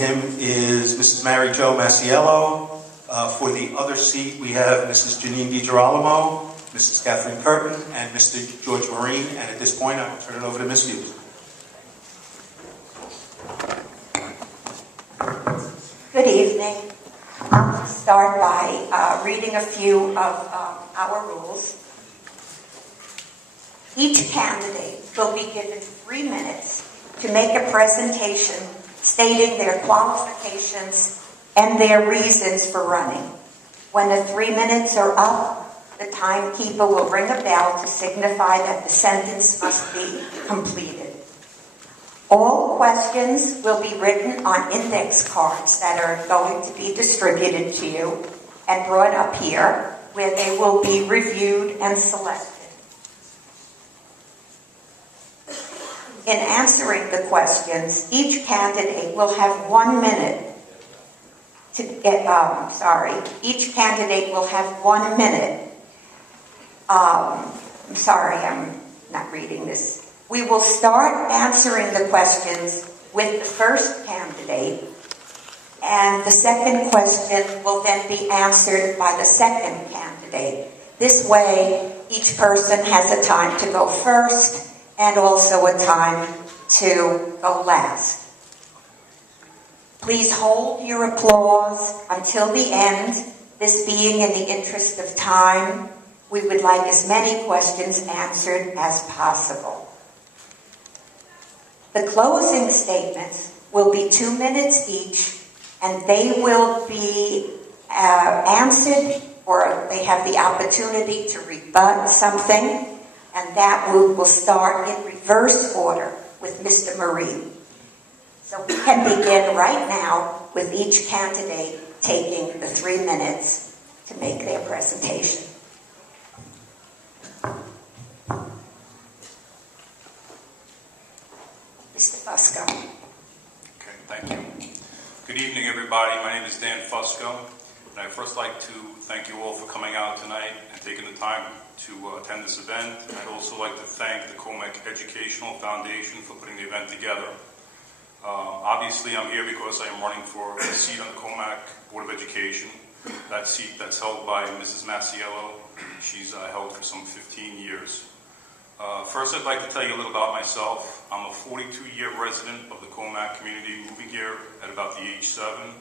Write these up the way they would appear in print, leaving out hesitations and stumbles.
Him is Mrs. Mary Jo Masiello. For the other seat, we have Mrs. Janine DiGirolamo, Mrs. Kathleen Curtin, and Mr. George Marine. And at this point, I will turn it over to Ms. Hughes. Good evening. I'll start by reading a few of our rules. Each candidate will be given 3 minutes to make a presentation stating their qualifications and their reasons for running. When the 3 minutes are up, the timekeeper will ring a bell to signify that the sentence must be completed. All questions will be written on index cards that are going to be distributed to you and brought up here, where they will be reviewed and selected. In answering the questions, each candidate will have 1 minute to get, each candidate will have 1 minute. I'm not reading this. We will start answering the questions with the first candidate, and the second question will then be answered by the second candidate. This way, each person has a time to go first and also a time to go last. Please hold your applause until the end, this being in the interest of time. We would like as many questions answered as possible. The closing statements will be 2 minutes each, and they will be answered, or they have the opportunity to rebut something, and that will start in reverse order with Mr. Marine. So we can begin right now with each candidate taking the 3 minutes to make their presentation. Mr. Fusco. Okay, thank you. Good evening, everybody. My name is Dan Fusco, and I'd first like to thank you all for coming out tonight and taking the time to attend this event. I'd also like to thank the Commack Educational Foundation for putting the event together. Obviously, I'm here because I am running for a seat on the Commack Board of Education. That seat that's held by Mrs. Masiello. She's held for some 15 years. First, I'd like to tell you a little about myself. I'm a 42-year resident of the Commack community, moving here at about the age 7,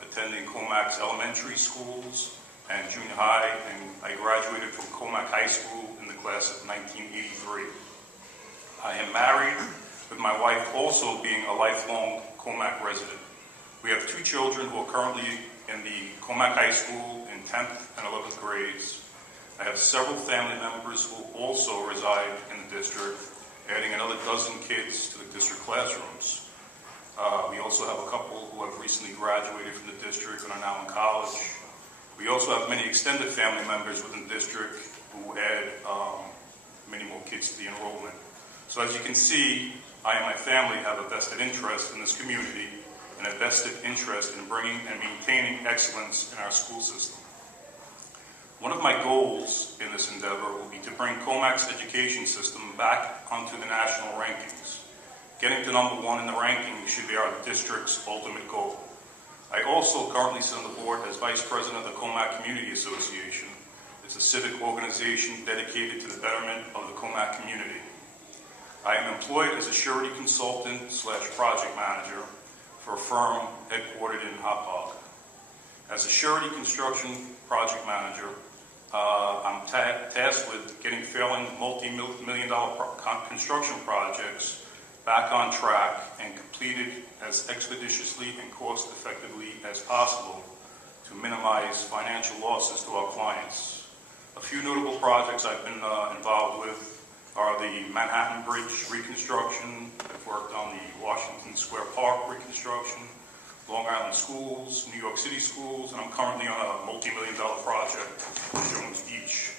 attending Commack's elementary schools and junior high, and I graduated from Commack High School in the class of 1983. I am married, with my wife also being a lifelong Commack resident. We have 2 children who are currently in the Commack High School in 10th and 11th grades. I have several family members who also reside in the district, adding another dozen kids to the district classrooms. We also have a couple who have recently graduated from the district and are now in college. We also have many extended family members within the district who add many more kids to the enrollment. So as you can see, I and my family have a vested interest in this community and a vested interest in bringing and maintaining excellence in our school system. One of my goals in this endeavor will be to bring Commack's education system back onto the national rankings. Getting to number 1 in the rankings should be our district's ultimate goal. I also currently sit on the board as Vice President of the Commack Community Association. It's a civic organization dedicated to the betterment of the Commack community. I am employed as a surety consultant / project manager for a firm headquartered in Hauppauge. As a surety construction project manager, I'm tasked with getting failing multi-million-dollar construction projects back on track and completed as expeditiously and cost-effectively as possible to minimize financial losses to our clients. A few notable projects I've been involved with are the Manhattan Bridge reconstruction. I've worked on the Washington Square Park reconstruction, Long Island schools, New York City schools, and I'm currently on a multi-million-dollar project shown each.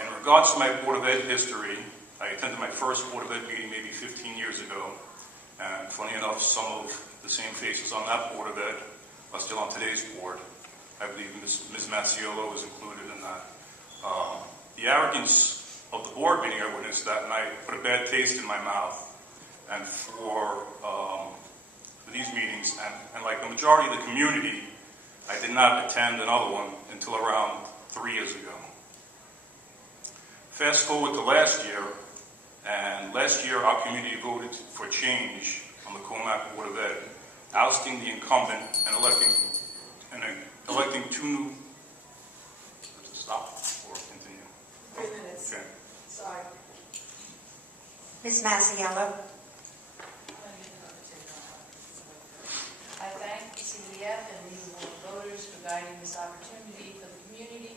In regards to my Board of Ed history, I attended my first Board of Ed meeting maybe 15 years ago, and funny enough, some of the same faces on that Board of Ed are still on today's board. I believe Ms. Masiello is included in that. The arrogance of the board meeting I witnessed that night put a bad taste in my mouth, and for the these meetings, and like the majority of the community, I did not attend another one until around 3 years ago. Fast forward to last year, and last year our community voted for change on the Commack Board of Ed, ousting the incumbent and electing two new. Stop or continue? 3 minutes. Okay. Sorry. Ms. Masiello? I thank the CDF and the voters for guiding this opportunity for the community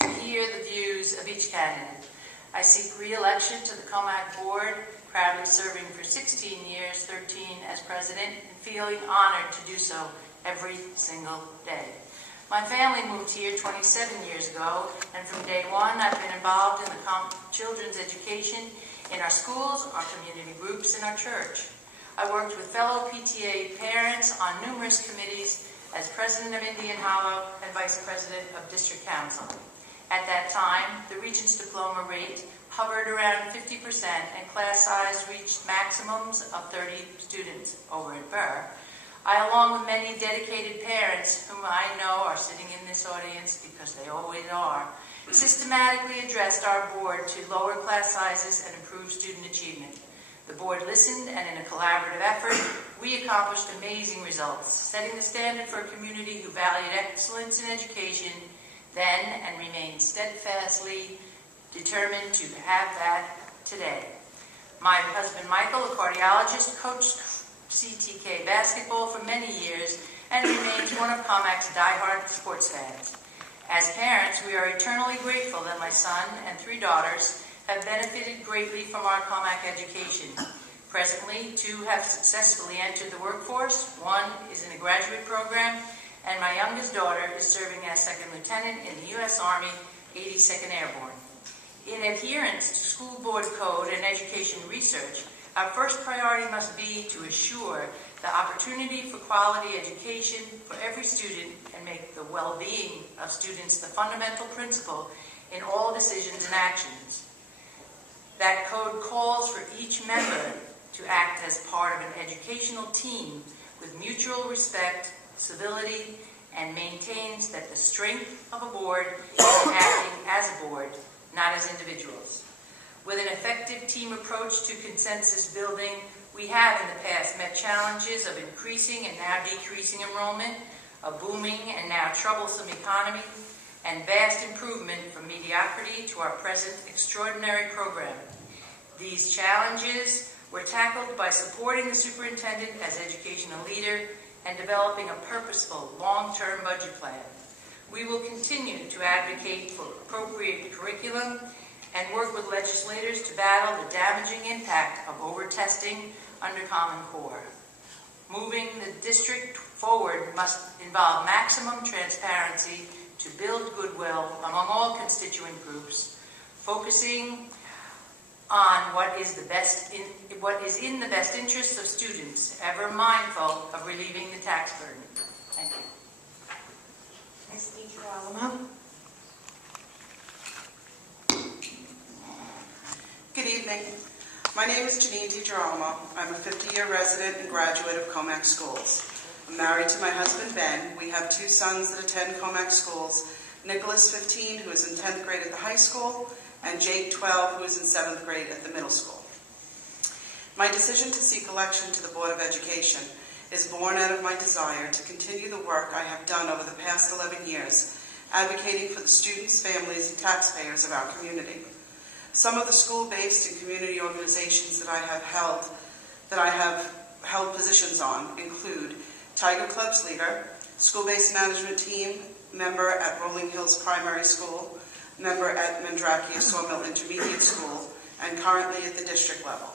to hear the views of each candidate. I seek re-election to the Commack Board, proudly serving for 16 years, 13 as president, and feeling honored to do so every single day. My family moved here 27 years ago, and from day one I've been involved in the children's education in our schools, our community groups, and our church. I worked with fellow PTA parents on numerous committees as president of Indian Hollow and vice president of district council. At that time, the Regents diploma rate hovered around 50% and class size reached maximums of 30 students over at Burr. I, along with many dedicated parents whom I know are sitting in this audience because they always are, systematically addressed our board to lower class sizes and improve student achievement. The board listened, and in a collaborative effort, we accomplished amazing results, setting the standard for a community who valued excellence in education then and remained steadfastly determined to have that today. My husband Michael, a cardiologist, coached CTK basketball for many years and remains one of Commack's diehard sports fans. As parents, we are eternally grateful that my son and 3 daughters have benefited greatly from our Commack education. Presently, 2 have successfully entered the workforce, 1 is in a graduate program, and my youngest daughter is serving as second lieutenant in the U.S. Army 82nd Airborne. In adherence to school board code and education research, our first priority must be to assure the opportunity for quality education for every student and make the well-being of students the fundamental principle in all decisions and actions. That code calls for each member to act as part of an educational team with mutual respect, civility, and maintains that the strength of a board is acting as a board, not as individuals. With an effective team approach to consensus building, we have in the past met challenges of increasing and now decreasing enrollment, a booming and now troublesome economy, and vast improvement from mediocrity to our present extraordinary program. These challenges were tackled by supporting the superintendent as educational leader and developing a purposeful, long-term budget plan. We will continue to advocate for appropriate curriculum and work with legislators to battle the damaging impact of over-testing under Common Core. Moving the district forward must involve maximum transparency to build goodwill among all constituent groups, focusing on what is in the best interest of students, ever mindful of relieving the tax burden. Thank you. Ms. DiGirolamo? Good evening. My name is Janine DiGirolamo. I'm a 50-year resident and graduate of Commack schools. I'm married to my husband, Ben. We have 2 sons that attend Commack schools, Nicholas, 15, who is in 10th grade at the high school, and Jake, 12, who is in 7th grade at the middle school. My decision to seek election to the Board of Education is born out of my desire to continue the work I have done over the past 11 years, advocating for the students, families, and taxpayers of our community. Some of the school-based and community organizations that I have held positions on include Tiger Club's leader, school-based management team, member at Rolling Hills Primary School, member at Mandrake Sawmill Intermediate School, and currently at the district level.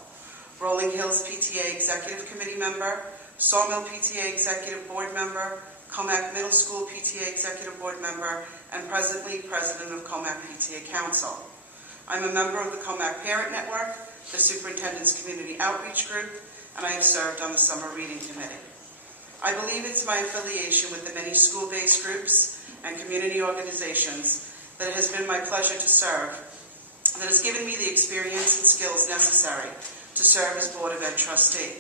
Rolling Hills PTA Executive Committee member, Sawmill PTA Executive Board member, Commack Middle School PTA Executive Board member, and presently President of Commack PTA Council. I'm a member of the Commack Parent Network, the Superintendent's Community Outreach Group, and I have served on the Summer Reading Committee. I believe it's my affiliation with the many school-based groups and community organizations that it has been my pleasure to serve that has given me the experience and skills necessary to serve as Board of Ed trustee.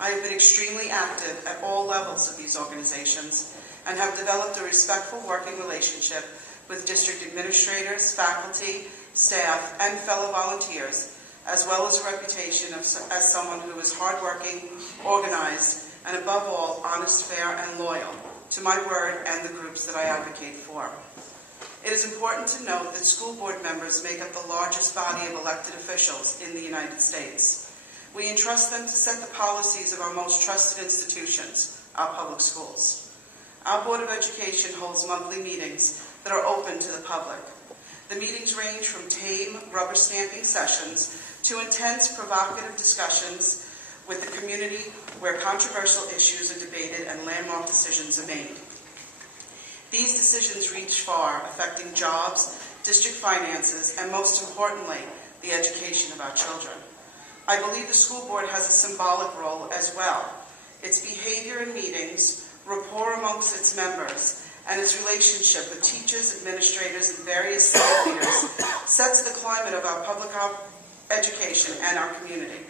I have been extremely active at all levels of these organizations and have developed a respectful working relationship with district administrators, faculty, staff, and fellow volunteers, as well as a reputation as someone who is hardworking, organized, and above all, honest, fair, and loyal to my word and the groups that I advocate for. It is important to note that school board members make up the largest body of elected officials in the United States. We entrust them to set the policies of our most trusted institutions, our public schools. Our Board of Education holds monthly meetings that are open to the public. The meetings range from tame, rubber stamping sessions to intense, provocative discussions with the community where controversial issues are debated and landmark decisions are made. These decisions reach far, affecting jobs, district finances, and most importantly, the education of our children. I believe the school board has a symbolic role as well. Its behavior in meetings, rapport amongst its members, and its relationship with teachers, administrators, and various state leaders sets the climate of our public education and our community.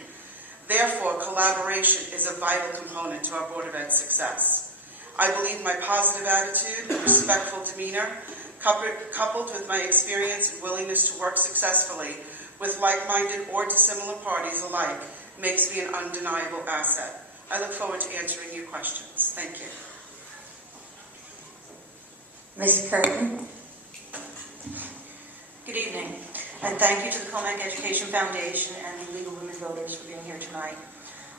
Therefore, collaboration is a vital component to our Board of Ed's success. I believe my positive attitude and respectful demeanor, coupled with my experience and willingness to work successfully with like-minded or dissimilar parties alike, makes me an undeniable asset. I look forward to answering your questions. Thank you. Ms. Curtin? Good evening, and thank you to the Commack Education Foundation and the League of Women Voters for being here tonight.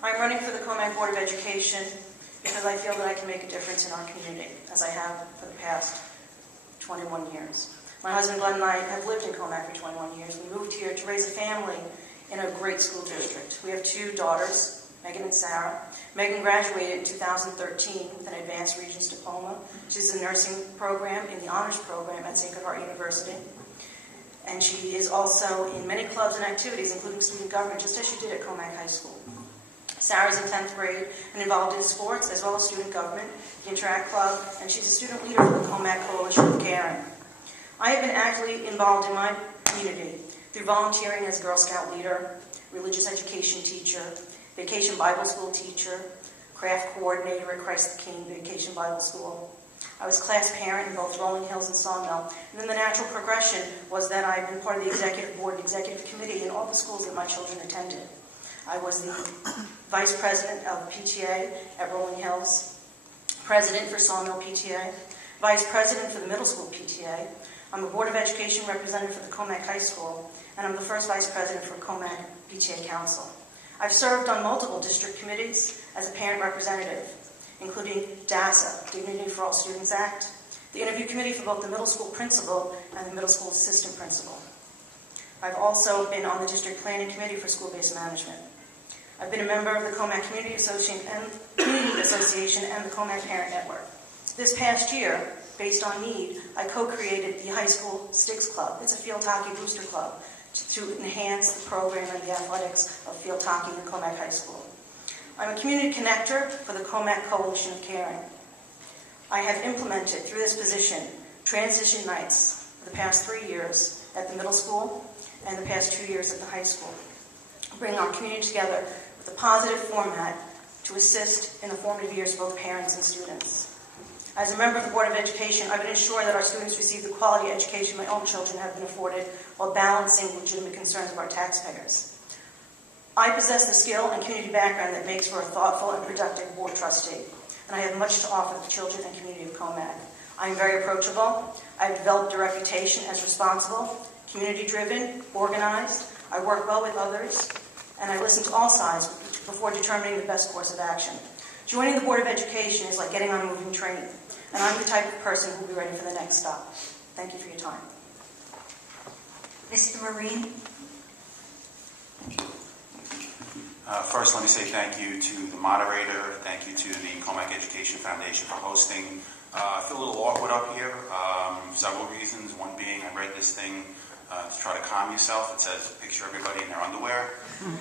I'm running for the Commack Board of Education because I feel that I can make a difference in our community, as I have for the past 21 years. My husband Glenn and I have lived in Commack for 21 years. We moved here to raise a family in a great school district. We have two daughters, Megan and Sarah. Megan graduated in 2013 with an Advanced Regents Diploma. She's in the nursing program in the honors program at Sacred Heart University. And she is also in many clubs and activities, including student government, just as she did at Commack High School. Sarah's in 10th grade and involved in sports as well as student government, the Interact Club, and she's a student leader for the Commack Coalition of Caring. I have been actively involved in my community through volunteering as Girl Scout leader, religious education teacher, Vacation Bible School teacher, craft coordinator at Christ the King Vacation Bible School. I was class parent in both Rolling Hills and Sawmill. And then the natural progression was that I've been part of the executive board and executive committee in all the schools that my children attended. I was the vice president of PTA at Rolling Hills, president for Sawmill PTA, vice president for the middle school PTA. I'm a Board of Education representative for the Commack High School, and I'm the first vice president for Commack PTA Council. I've served on multiple district committees as a parent representative, including DASA, Dignity for All Students Act, the interview committee for both the middle school principal and the middle school assistant principal. I've also been on the district planning committee for school-based management. I've been a member of the Commack Community Association and the Commack Parent Network. This past year, based on need, I co-created the High School Sticks Club. It's a field hockey booster club to enhance the program and the athletics of field hockey in Commack High School. I'm a community connector for the Commack Coalition of Caring. I have implemented, through this position, transition nights for the past 3 years at the middle school and the past 2 years at the high school, bringing our community together with a positive format to assist in the formative years of both parents and students. As a member of the Board of Education, I would ensure that our students receive the quality education my own children have been afforded while balancing legitimate concerns of our taxpayers. I possess the skill and community background that makes for a thoughtful and productive board trustee, and I have much to offer the children and community of Commack. I am very approachable. I have developed a reputation as responsible, community-driven, organized. I work well with others, and I listen to all sides before determining the best course of action. Joining the Board of Education is like getting on a moving train, and I'm the type of person who will be ready for the next stop. Thank you for your time. Mr. Marine? First, let me say thank you to the moderator. Thank you to the Commack Education Foundation for hosting. I feel a little awkward up here. Several reasons. One being I read this thing to try to calm yourself. It says picture everybody in their underwear.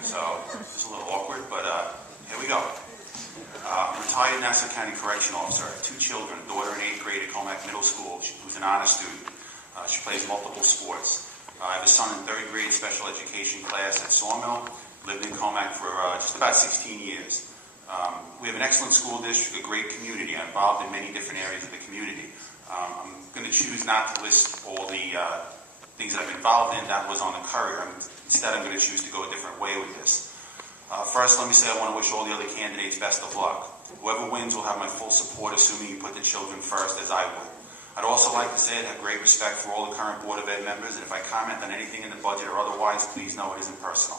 So it's a little awkward, but here we go. Retired Nassau County Correctional Officer. I have 2 children, a daughter in 8th grade at Commack Middle School, who's an honor student. She plays multiple sports. I have a son in 3rd grade special education class at Sawmill. lived in Commack for just about 16 years. We have an excellent school district, a great community. I'm involved in many different areas of the community. I'm going to choose not to list all the things that I've been involved in that was on the Courier. Instead, I'm going to choose to go a different way with this. First, let me say I want to wish all the other candidates best of luck. Whoever wins will have my full support, assuming you put the children first, as I would. I'd also like to say I have great respect for all the current Board of Ed members, and if I comment on anything in the budget or otherwise, please know it isn't personal.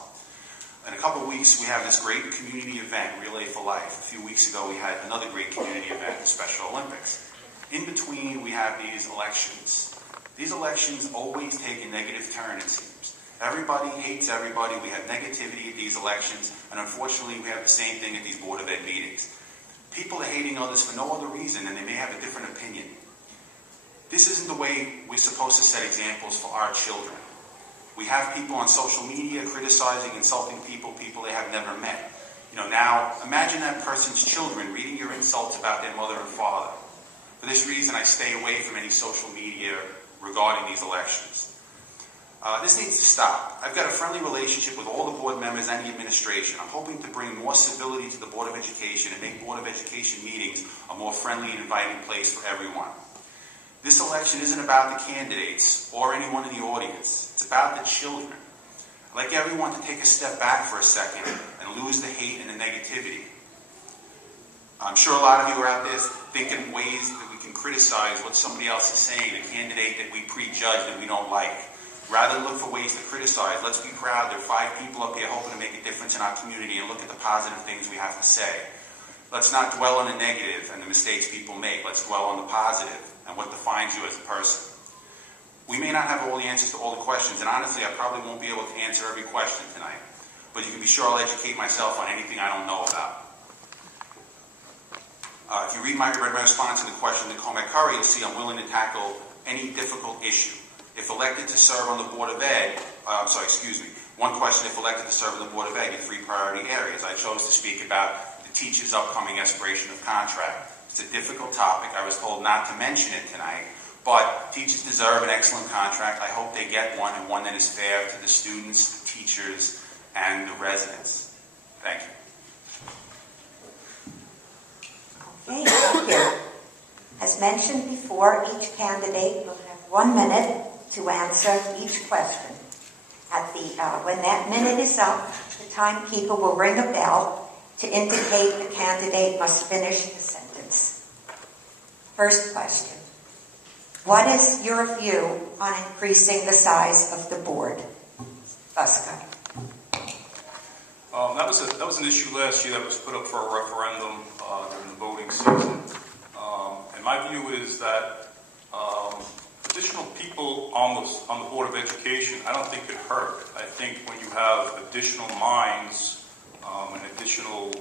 In a couple of weeks, we have this great community event, Relay for Life. A few weeks ago, we had another great community event, the Special Olympics. In between, we have these elections. These elections always take a negative turn, it seems. Everybody hates everybody. We have negativity at these elections, and unfortunately, we have the same thing at these Board of Ed meetings. People are hating others for no other reason, and they may have a different opinion. This isn't the way we're supposed to set examples for our children. We have people on social media criticizing, insulting people they have never met. Now, imagine that person's children reading your insults about their mother and father. For this reason, I stay away from any social media regarding these elections. This needs to stop. I've got a friendly relationship with all the board members and the administration. I'm hoping to bring more civility to the Board of Education and make Board of Education meetings a more friendly and inviting place for everyone. This election isn't about the candidates or anyone in the audience. It's about the children. I'd like everyone to take a step back for a second and lose the hate and the negativity. I'm sure a lot of you are out there thinking ways that we can criticize what somebody else is saying, a candidate that we prejudge that we don't like. Rather than look for ways to criticize, let's be proud there are 5 people up here hoping to make a difference in our community and look at the positive things we have to say. Let's not dwell on the negative and the mistakes people make. Let's dwell on the positive and what defines you as a person. We may not have all the answers to all the questions, and honestly, I probably won't be able to answer every question tonight. But you can be sure I'll educate myself on anything I don't know about. If you read my response in the question to Commack Courier, you'll see I'm willing to tackle any difficult issue. If elected to serve on the Board of Ed, one question, if elected to serve on the Board of Ed, your 3 priority areas. I chose to speak about the teacher's upcoming expiration of contract. It's a difficult topic. I was told not to mention it tonight, but teachers deserve an excellent contract. I hope they get one, and one that is fair to the students, the teachers, and the residents. Thank you. Okay, thank you. As mentioned before, each candidate will have 1 minute to answer each question. When that minute is up, the timekeeper will ring a bell to indicate the candidate must finish the sentence. First question. What is your view on increasing the size of the board? Buska. That was an issue last year that was put up for a referendum during the voting season. And my view is that additional people on the Board of Education, I don't think it hurt. I think when you have additional minds and additional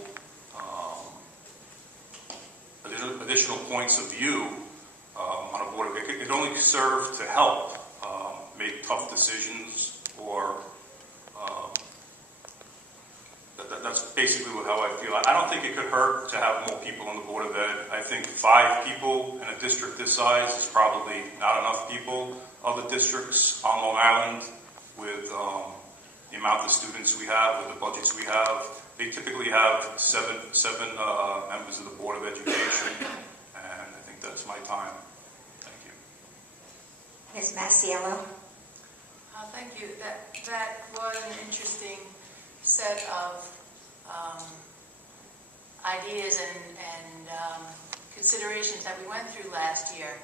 points of view on a Board of Education, it only serve to help make tough decisions or that's basically how I feel. I don't think it could hurt to have more people on the Board of Ed. I think 5 people in a district this size is probably not enough people. Other districts on Long Island, with the amount of students we have, with the budgets we have, they typically have seven members of the Board of Education, and I think that's my time. Thank you. Ms. Masiello. Thank you. That was an interesting set of ideas and considerations that we went through last year.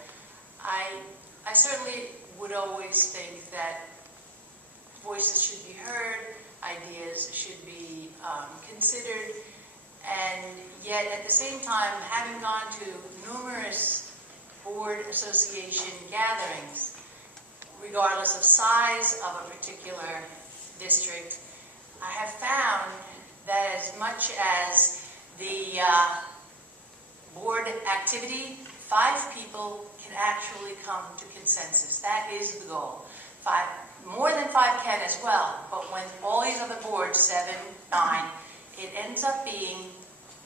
I certainly would always think that voices should be heard, ideas should be considered, and yet at the same time, having gone to numerous board association gatherings, regardless of size of a particular district, I have found that as much as the board activity, 5 people can actually come to consensus. That is the goal. More than 5 can as well, but when all these other boards, 7, 9, it ends up being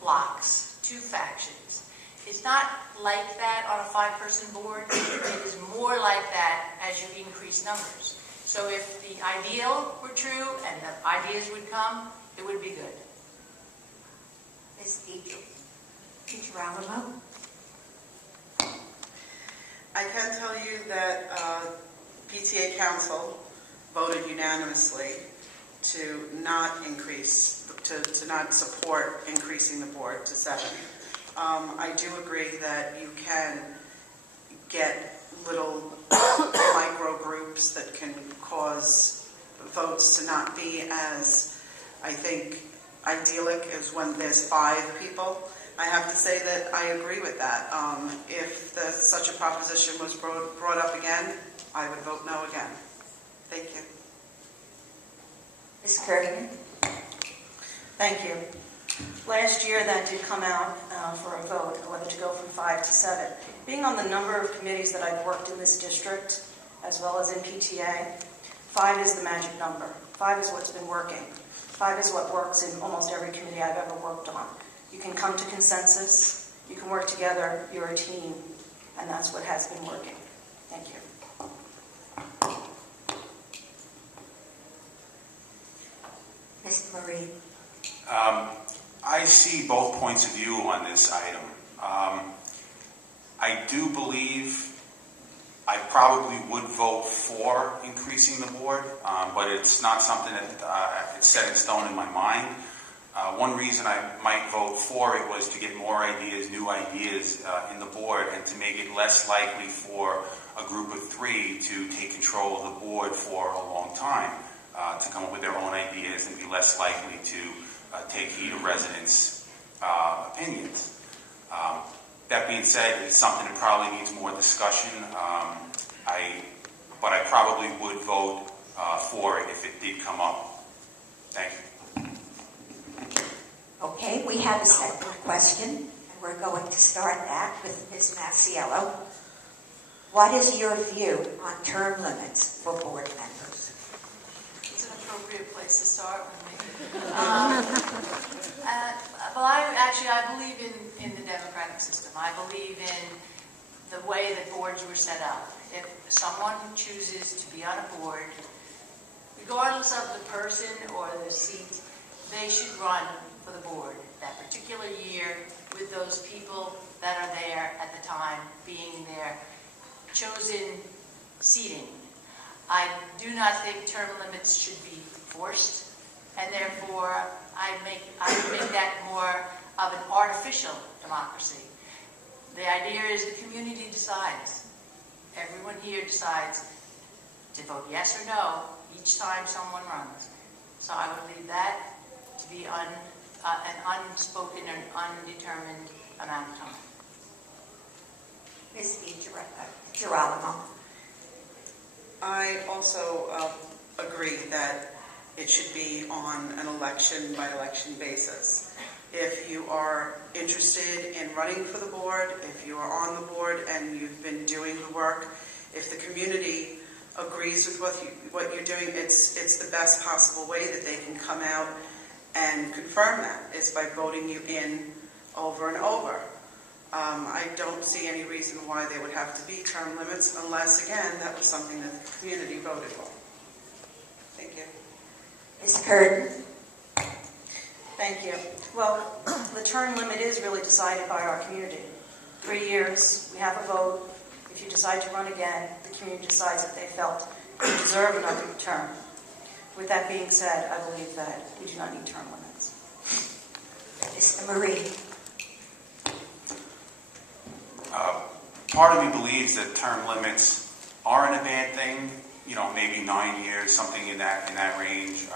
blocks, 2 factions. It's not like that on a 5-person board. It is more like that as you increase numbers. So if the ideal were true and the ideas would come, it would be good. Ms. DiGirolamo? I can tell you that PTA Council voted unanimously to not increase, to not support increasing the board to 7. I do agree that you can get little micro groups that can cause votes to not be as, I think, idyllic as when there's 5 people. I have to say that I agree with that. If such a proposition was brought up again, I would vote no again. Thank you. Ms. Curtin? Thank you. Last year, that did come out for a vote, whether to go from 5 to 7. Being on the number of committees that I've worked in this district, as well as in PTA, 5 is the magic number. 5 is what's been working. 5 is what works in almost every committee I've ever worked on. You can come to consensus, you can work together, you're a team, and that's what has been working. Thank you. Ms. Marie? I see both points of view on this item. I do believe I probably would vote for increasing the board, but it's not something that it's set in stone in my mind. One reason I might vote for it was to get more ideas, new ideas in the board, and to make it less likely for a group of 3 to take control of the board for a long time, to come up with their own ideas and be less likely to take heed of residents' opinions. That being said, it's something that probably needs more discussion, but I probably would vote for it if it did come up. Thank you. Okay, we have a second question, and we're going to start that with Ms. Masiello. What is your view on term limits for board members? It's an appropriate place to start with me. Well, I believe in the democratic system. I believe in the way that boards were set up. If someone chooses to be on a board, regardless of the person or the seat, they should run for the board that particular year with those people that are there at the time being their chosen seating. I do not think term limits should be forced, and therefore I make that more of an artificial democracy. The idea is the community decides. Everyone here decides to vote yes or no each time someone runs. So I would leave that to be an unspoken and undetermined amount of time. Ms. DiGirolamo? I also agree that it should be on an election-by-election basis. If you are interested in running for the board, if you are on the board and you've been doing the work, if the community agrees with what you're doing, it's the best possible way that they can come out and confirm that, is by voting you in over and over. I don't see any reason why there would have to be term limits unless, again, that was something that the community voted for. Thank you. Ms. Curtin? Thank you. Well, the term limit is really decided by our community. 3 years, we have a vote. If you decide to run again, the community decides if they felt you deserve another term. With that being said, I believe that we do not need term limits. Mr. Marie? Part of me believes that term limits aren't a bad thing. You know, maybe 9 years, something in that range.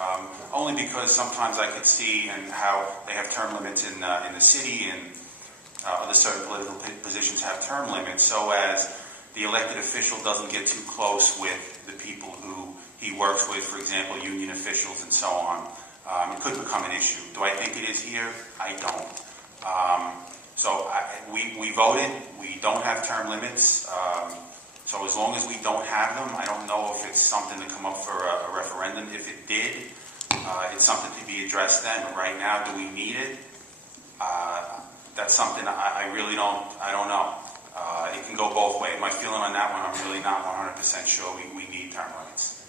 Only because sometimes I could see and how they have term limits in the city, and other certain political positions have term limits, so as the elected official doesn't get too close with the people who he works with, for example, union officials and so on. It could become an issue. Do I think it is here? I don't. We voted. We don't have term limits. So as long as we don't have them, I don't know if it's something to come up for a referendum. If it did, it's something to be addressed then. But right now, do we need it? That's something I really don't know. It can go both ways. My feeling on that one, I'm really not 100% sure we need term limits.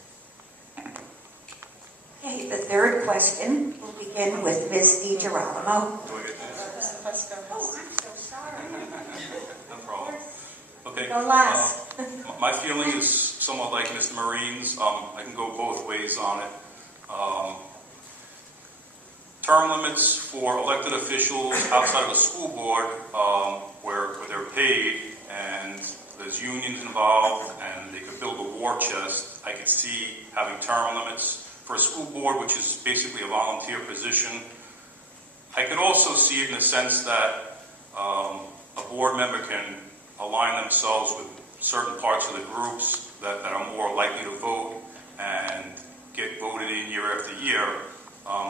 Okay, the third question will begin with Ms. DiGirolamo. Do I get this? Mr. Fusco. Oh, I'm so sorry. No problem. Okay. Go last. My feeling is somewhat like Mr. Marine's. I can go both ways on it. Term limits for elected officials outside of the school board, where they're paid and there's unions involved and they could build a war chest. I could see having term limits for a school board, which is basically a volunteer position. I could also see it in the sense that a board member can align themselves with certain parts of the groups that are more likely to vote and get voted in year after year.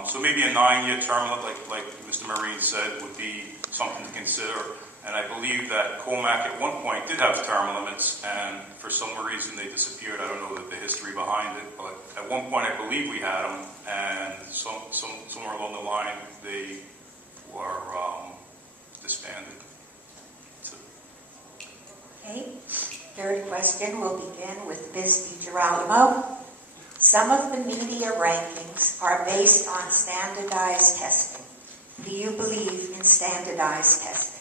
So maybe a 9-year term, like Mr. Marine said, would be something to consider. And I believe that Commack at one point did have term limits, and for some reason they disappeared. I don't know the history behind it, but at one point I believe we had them, and somewhere along the line they were disbanded. So. Okay, third question will begin with Ms. DiGirolamo. Some of the media rankings are based on standardized testing. Do you believe in standardized testing?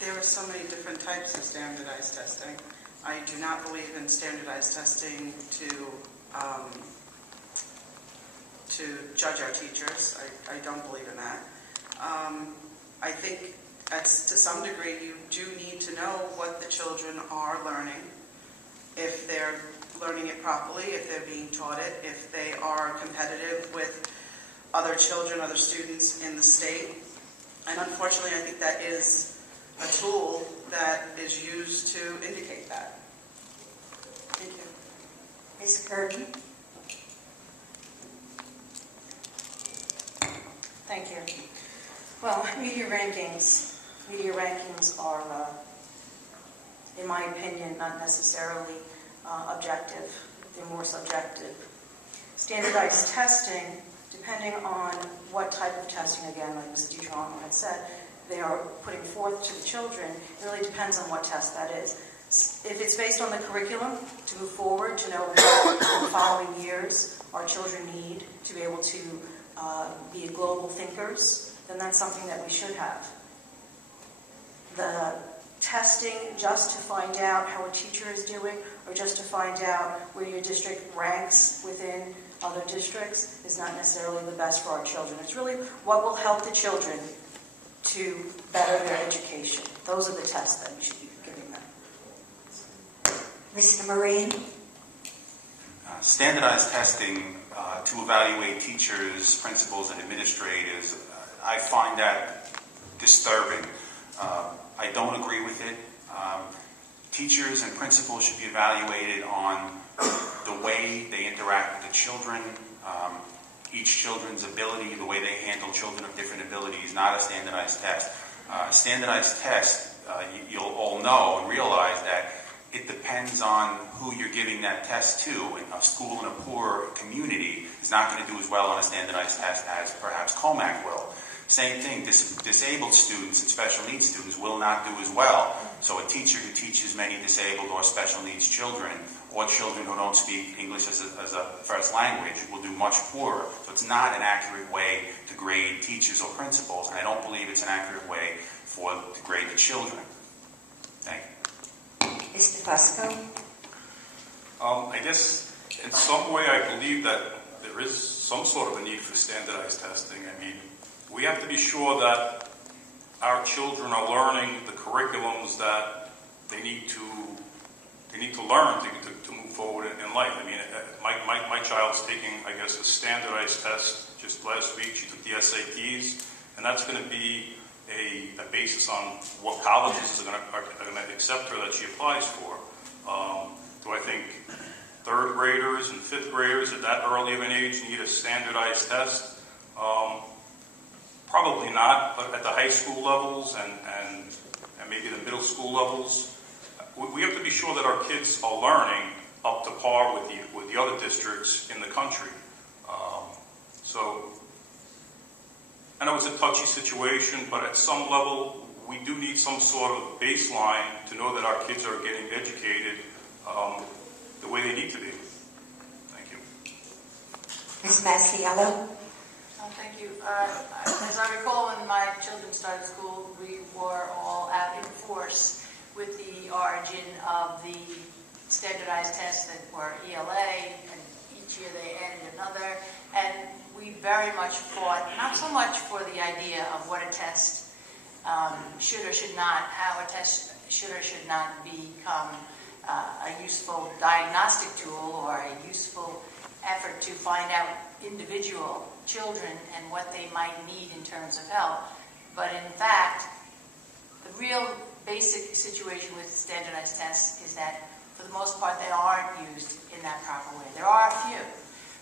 There are so many different types of standardized testing. I do not believe in standardized testing to judge our teachers. I don't believe in that. I think to some degree you do need to know what the children are learning, if they're learning it properly, if they're being taught it, if they are competitive with other children, other students in the state. And unfortunately, I think that is a tool that is used to indicate that. Thank you. Ms. Curtin? Thank you. Well, media rankings are, in my opinion, not necessarily objective. They're more subjective. Standardized testing, depending on what type of testing, again, like Ms. DiGirolamo had said, they are putting forth to the children, it really depends on what test that is. If it's based on the curriculum to move forward, to know what in the following years our children need to be able to be global thinkers, then that's something that we should have. The testing just to find out how a teacher is doing or just to find out where your district ranks within other districts is not necessarily the best for our children. It's really what will help the children to better their education. Those are the tests that we should be giving them. Mr. Marine? Standardized testing to evaluate teachers, principals, and administrators, I find that disturbing. I don't agree with it. Teachers and principals should be evaluated on the way they interact with the children, each children's ability, the way they handle children of different abilities, not a standardized test. A standardized test, you'll all know and realize that it depends on who you're giving that test to. And a school in a poor community is not going to do as well on a standardized test as perhaps Commack will. Same thing, disabled students and special needs students will not do as well. So a teacher who teaches many disabled or special needs children, or children who don't speak English as a first language, will do much poorer. So it's not an accurate way to grade teachers or principals, and I don't believe it's an accurate way to grade the children. Thank you. Mr. Fusco? I guess in some way I believe that there is some sort of a need for standardized testing. I mean, we have to be sure that our children are learning the curriculums that they need to learn to move forward in life. I mean, my child's taking, I guess, a standardized test just last week. She took the SATs, and that's going to be a basis on what colleges are going to accept her that she applies for. Do I think third graders and fifth graders at that early of an age need a standardized test? Probably not, but at the high school levels and maybe the middle school levels, we have to be sure that our kids are learning up to par with the other districts in the country. So I know it's a touchy situation, but at some level, we do need some sort of baseline to know that our kids are getting educated the way they need to be. Ms. Masiello? Oh, thank you. As I recall, when my children started school, we were all out in force with the origin of the standardized tests that were ELA, and each year they added another. And we very much fought, not so much for the idea of what a test should or should not, how a test should or should not become a useful diagnostic tool or a useful effort to find out individual children and what they might need in terms of help. But in fact, the real basic situation with standardized tests is that for the most part they aren't used in that proper way. There are a few,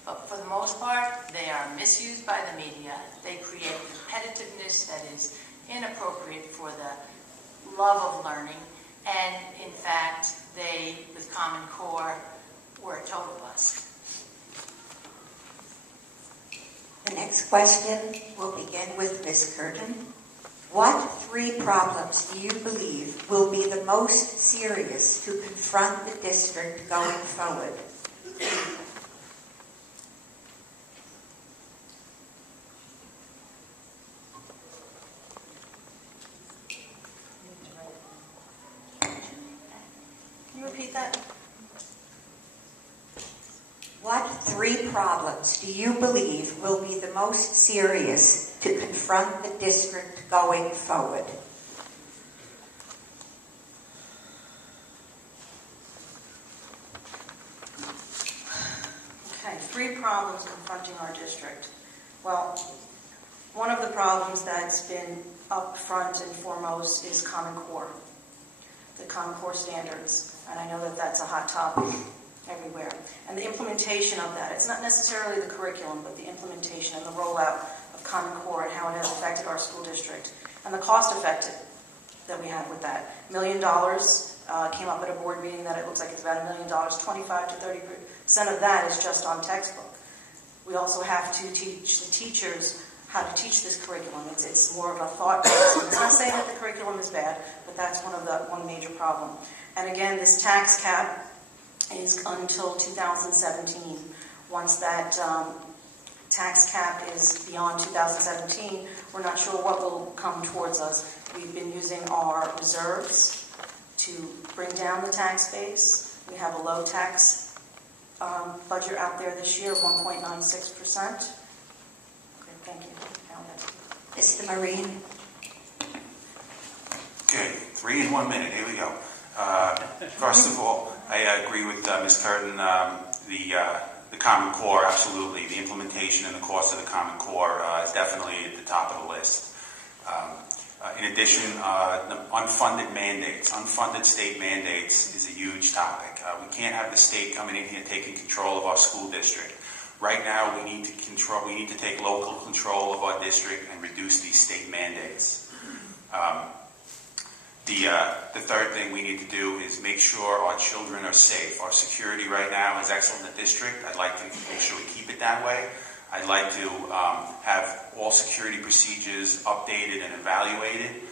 but for the most part they are misused by the media. They create competitiveness that is inappropriate for the love of learning, and in fact they, with Common Core, were a total bust. The next question will begin with Ms. Curtin. What 3 problems do you believe will be the most serious to confront the district going forward? Can you repeat that? What 3 problems do you believe will be the most serious to confront the district going forward? Okay, 3 problems confronting our district. Well, one of the problems that's been up front and foremost is Common Core, the Common Core standards, and I know that that's a hot topic everywhere. And the implementation of that, it's not necessarily the curriculum, but the implementation and the rollout of Common Core and how it has affected our school district. And the cost effective that we have with that. $1 million came up at a board meeting that it looks like it's about $1 million. 25 to 30% of that is just on textbook. We also have to teach the teachers how to teach this curriculum. It's more of a thought process. It's not saying that the curriculum is bad, but that's one major problem. And again, this tax cap is until 2017. Once that tax cap is beyond 2017, we're not sure what will come towards us. We've been using our reserves to bring down the tax base. We have a low tax budget out there this year, 1.96%. Okay, thank you. Mr. Marine? Okay, 3 in 1 minute. Here we go. First of all, I agree with Ms. Curtin. The Common Core, absolutely. The implementation and the cost of the Common Core is definitely at the top of the list. In addition, the unfunded mandates, unfunded state mandates is a huge topic. We can't have the state coming in here taking control of our school district. Right now, we need to take local control of our district and reduce these state mandates. The third thing we need to do is make sure our children are safe. Our security right now is excellent in the district. I'd like to make sure we keep it that way. I'd like to have all security procedures updated and evaluated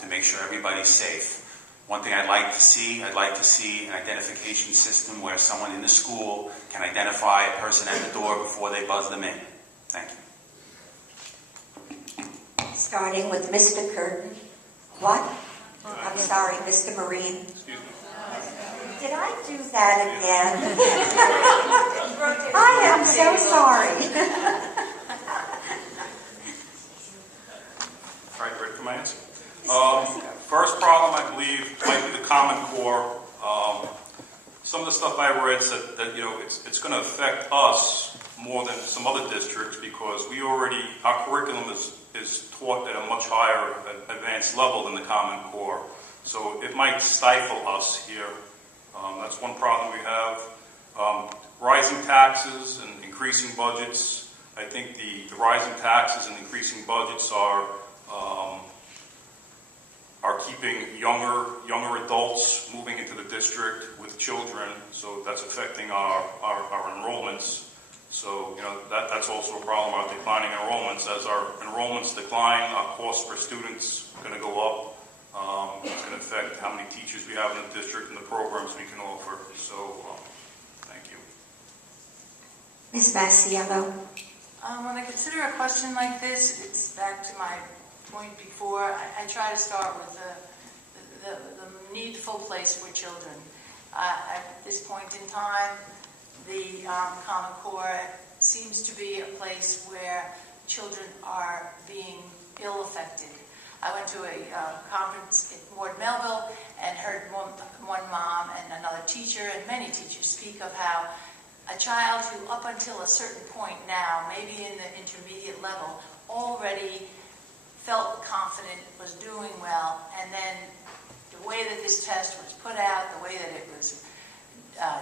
to make sure everybody's safe. One thing I'd like to see an identification system where someone in the school can identify a person at the door before they buzz them in. Thank you. Starting with Mr. Curtin. What? I'm sorry, Mr. Marine. Excuse me. Did I do that again? I am so sorry. All right, ready for my answer? First problem, I believe, might be the Common Core. Some of the stuff I read said that it's going to affect us more than some other districts because our curriculum is taught at a much higher advanced level than the Common Core. So it might stifle us here. That's one problem we have. Rising taxes and increasing budgets. I think the rising taxes and increasing budgets are keeping younger adults moving into the district with children. So that's affecting our enrollments. So that's also a problem. Our declining enrollments. As our enrollments decline, our cost per student's going to go up. It's going to affect how many teachers we have in the district and the programs we can offer. So, thank you. Ms. Masiello? When I consider a question like this, it's back to my point before. I try to start with the needful place for children. At this point in time, the Common Core seems to be a place where children are being ill affected. I went to a conference in Ward Melville and heard one mom and another teacher and many teachers speak of how a child who up until a certain point now, maybe in the intermediate level, already felt confident, was doing well, and then the way that this test was put out, the way that it was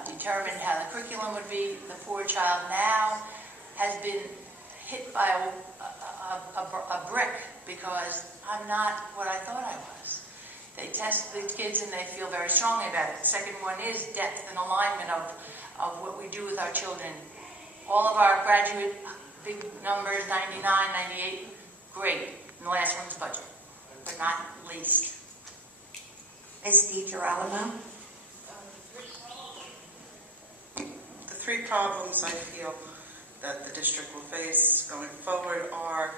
determined how the curriculum would be, the poor child now has been hit by a brick because I'm not what I thought I was. They test the kids and they feel very strongly about it. The second one is depth and alignment of what we do with our children. All of our graduate big numbers, 99, 98, great. And the last one's budget, but not least. Ms. DiGirolamo? The three problems I feel that the district will face going forward are,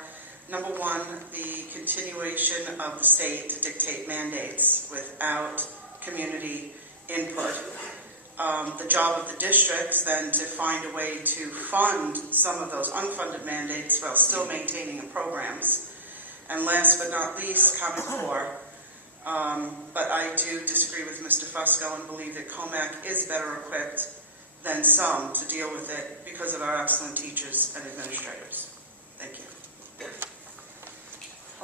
number one, the continuation of the state to dictate mandates without community input. The job of the districts then to find a way to fund some of those unfunded mandates while still maintaining the programs. And last but not least, Common Core. But I do disagree with Mr. Fusco and believe that Commack is better equipped than some to deal with it because of our excellent teachers and administrators. Thank you.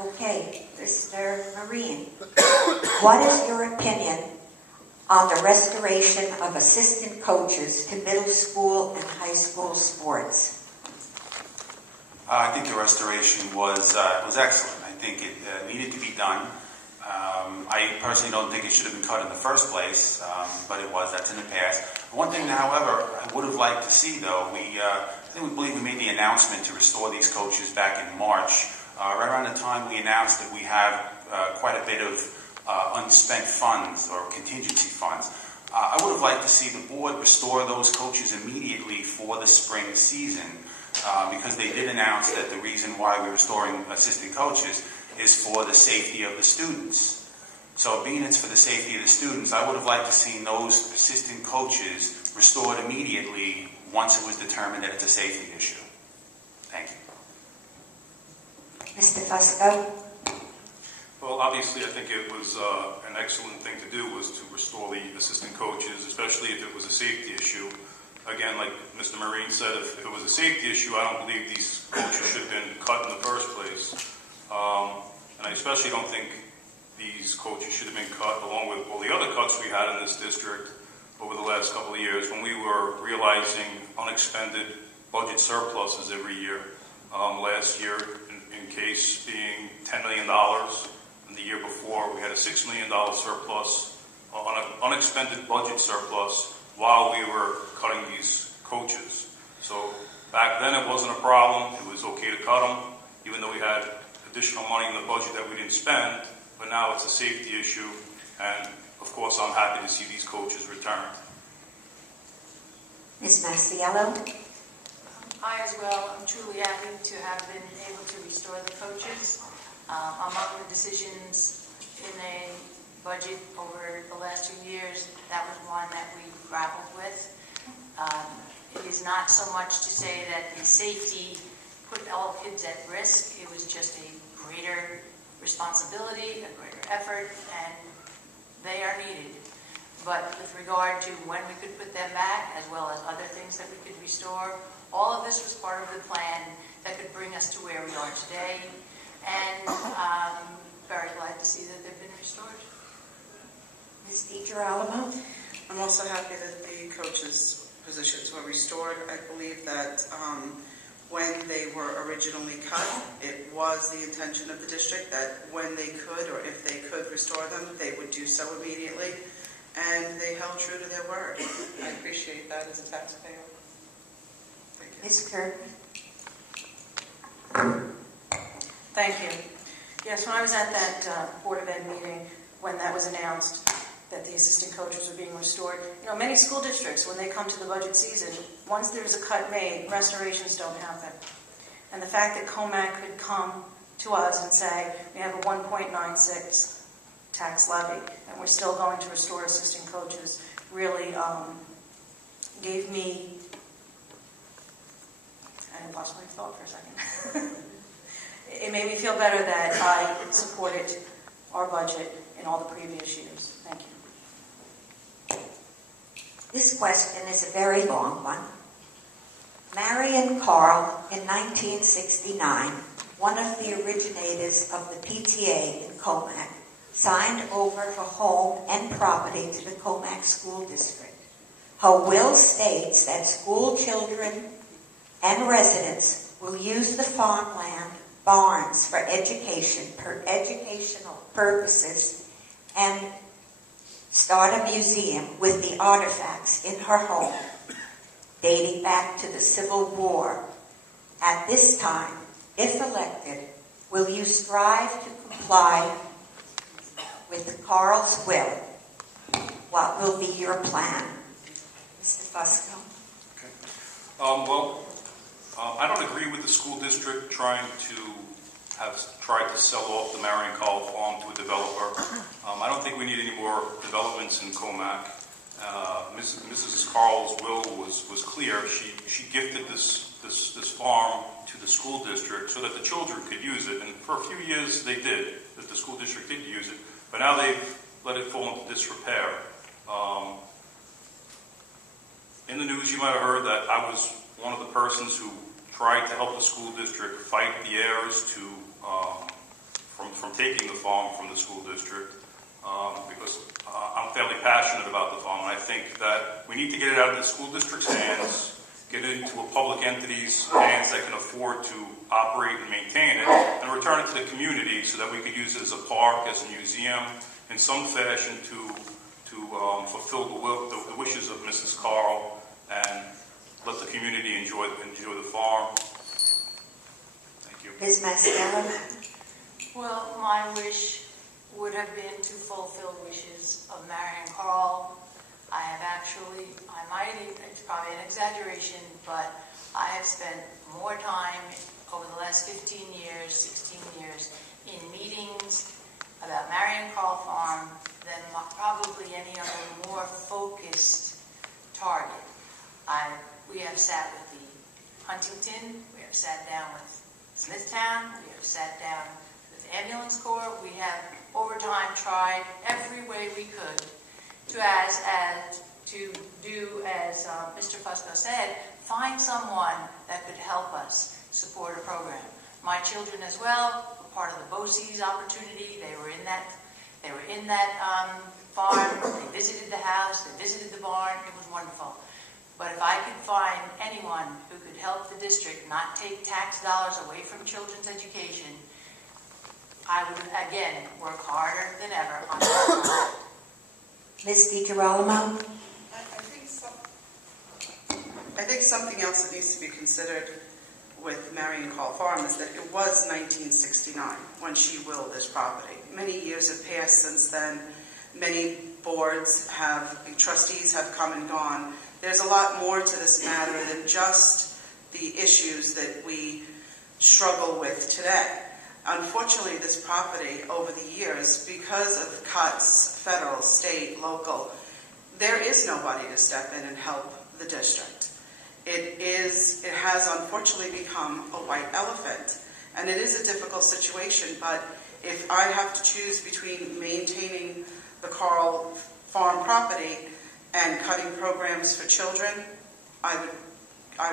Okay, Mr. Marine. What is your opinion on the restoration of assistant coaches to middle school and high school sports? I think the restoration was excellent. I think it needed to be done. I personally don't think it should have been cut in the first place, but it was. That's in the past. One thing, however, I would have liked to see, though, I believe we made the announcement to restore these coaches back in March. Right around the time we announced that we have quite a bit of unspent funds or contingency funds. I would have liked to see the board restore those coaches immediately for the spring season because they did announce that the reason why we're restoring assistant coaches is for the safety of the students. So being it's for the safety of the students, I would have liked to see those assistant coaches restored immediately once it was determined that it's a safety issue. Thank you. Mr. Fusco? Well, obviously, I think it was an excellent thing to do was to restore the assistant coaches, especially if it was a safety issue. Again, like Mr. Marine said, if it was a safety issue, I don't believe these coaches should have been cut in the first place. And I especially don't think these coaches should have been cut along with all the other cuts we had in this district over the last couple of years when we were realizing unexpended budget surpluses every year. Last year, in case being $10 million, and the year before we had a $6 million surplus, on an unexpended budget surplus while we were cutting these coaches. So back then it wasn't a problem, it was okay to cut them, even though we had additional money in the budget that we didn't spend, but now it's a safety issue, and of course I'm happy to see these coaches returned. Ms. Masiello? I as well am truly happy to have been able to restore the coaches. Among the decisions in a budget over the last 2 years, that was one that we grappled with. It is not so much to say that the safety put all kids at risk. It was just a greater responsibility, a greater effort, and they are needed. But with regard to when we could put them back, as well as other things that we could restore, all of this was part of the plan that could bring us to where we are today. And I'm very glad to see that they've been restored. Ms. DiGirolamo? I'm also happy that the coaches' positions were restored. I believe that when they were originally cut, it was the intention of the district that when they could or if they could restore them, they would do so immediately. And they held true to their word. I appreciate that as a taxpayer. Thank you. Ms. Curtin? Thank you. Yes, when I was at that Board of Ed meeting, when that was announced, that the assistant coaches were being restored. You know, many school districts, when they come to the budget season, once there's a cut made, restorations don't happen. And the fact that Commack could come to us and say, we have a 1.96 tax levy, and we're still going to restore assistant coaches, really gave me, I lost my thought for a second. It made me feel better that I supported our budget in all the previous years. Thank you. This question is a very long one. Marion Carl, in 1969, one of the originators of the PTA in Commack, signed over her home and property to the Commack School District. Her will states that school children and residents will use the farmland barns for educational purposes and start a museum with the artifacts in her home dating back to the Civil War. At this time, if elected, will you strive to comply with Carl's will? What will be your plan? Mr. Fusco? I don't agree with the school district trying to sell off the Marion Carl farm to a developer. I don't think we need any more developments in Commack. Mrs. Carl's will was clear. She gifted this farm to the school district so that the children could use it, and for a few years they did. That the school district did use it, but now they've let it fall into disrepair. In the news, you might have heard that I was one of the persons who tried to help the school district fight the heirs from taking the farm from the school district because I'm fairly passionate about the farm, and I think that we need to get it out of the school district's hands, get it into a public entity's hands that can afford to operate and maintain it, and return it to the community so that we could use it as a park, as a museum, in some fashion to fulfill the wishes of Mrs. Carl and let the community enjoy the farm. Thank you. Ms. Masiello? Well, my wish would have been to fulfill wishes of Marion Carl. It's probably an exaggeration, but I have spent more time over the last 15 years, 16 years, in meetings about Marion Carl Farm than probably any other more focused target. We have sat with the Huntington, we have sat down with Smithtown, we have sat down with Ambulance Corps. We have over time tried every way we could to do as Mr. Fusco said, find someone that could help us support a program. My children as well were part of the BOCES opportunity. They were in that farm. They visited the house. They visited the barn. It was wonderful. But if I could find anyone who could help the district not take tax dollars away from children's education, I would, again, work harder than ever on that. Ms. DiGirolamo? I think something else that needs to be considered with Marion Carl Farm is that it was 1969 when she willed this property. Many years have passed since then. Many trustees have come and gone. There's a lot more to this matter than just the issues that we struggle with today. Unfortunately, this property over the years, because of cuts, federal, state, local, there is nobody to step in and help the district. It has unfortunately become a white elephant, and it is a difficult situation, but if I have to choose between maintaining the Carl Farm property and cutting programs for children, I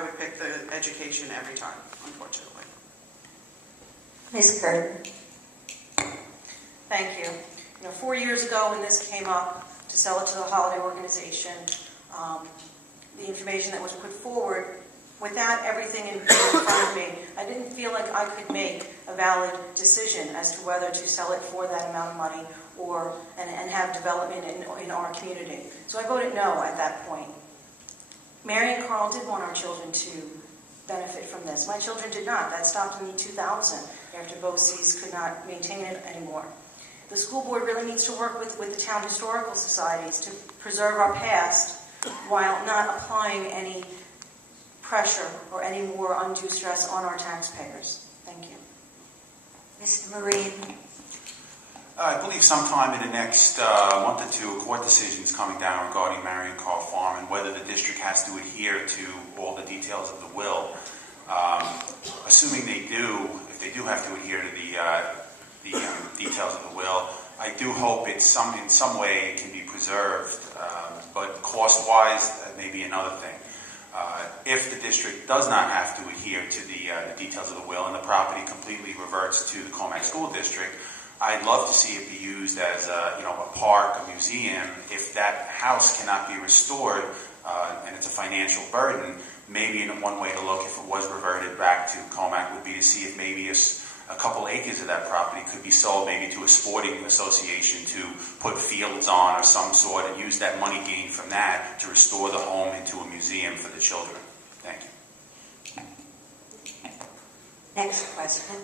would pick the education every time, unfortunately. Ms. Curtin? Thank you. 4 years ago when this came up to sell it to the holiday organization, the information that was put forward, without everything in front of me, I didn't feel like I could make a valid decision as to whether to sell it for that amount of money and have development in our community. So I voted no at that point. Marion Carl did want our children to benefit from this. My children did not. That stopped in 2000 after BOCES could not maintain it anymore. The school board really needs to work with the town historical societies to preserve our past while not applying any pressure or any more undue stress on our taxpayers. Thank you. Mr. Marine? I believe sometime in the next month or two, a court decision is coming down regarding Marion Carr Farm and whether the district has to adhere to all the details of the will. Assuming they do, if they do have to adhere to the details of the will, I do hope in some way it can be preserved, but cost-wise, that may be another thing. If the district does not have to adhere to the details of the will and the property completely reverts to the Commack School District, I'd love to see it be used as a park, a museum. If that house cannot be restored and it's a financial burden, maybe one way to look, if it was reverted back to Commack, would be to see if maybe a couple acres of that property could be sold maybe to a sporting association to put fields on or some sort and use that money gained from that to restore the home into a museum for the children. Thank you. Next question.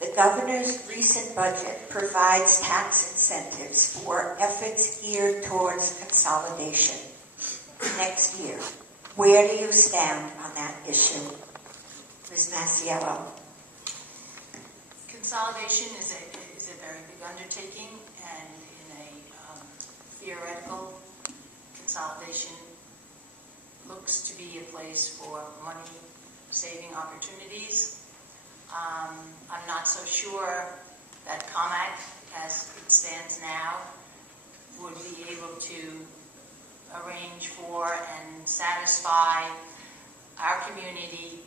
The governor's recent budget provides tax incentives for efforts geared towards consolidation. Next year, where do you stand on that issue? Ms. Masiello? Consolidation is a very big undertaking, and in a theoretical, consolidation looks to be a place for money-saving opportunities. I'm not so sure that Commack, as it stands now, would be able to arrange for and satisfy our community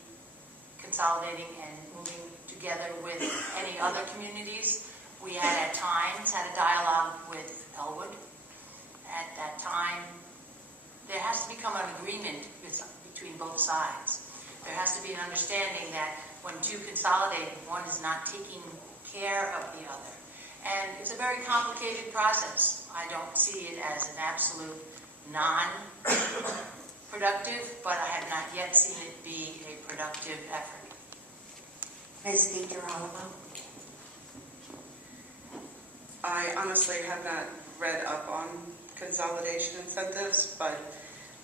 consolidating and moving together with any other communities. We had at times had a dialogue with Elwood. At that time, there has to become an agreement between both sides. There has to be an understanding that when two consolidate, one is not taking care of the other. And it's a very complicated process. I don't see it as an absolute non-productive, but I have not yet seen it be a productive effort. Ms. DiGirolamo? I honestly have not read up on consolidation incentives, but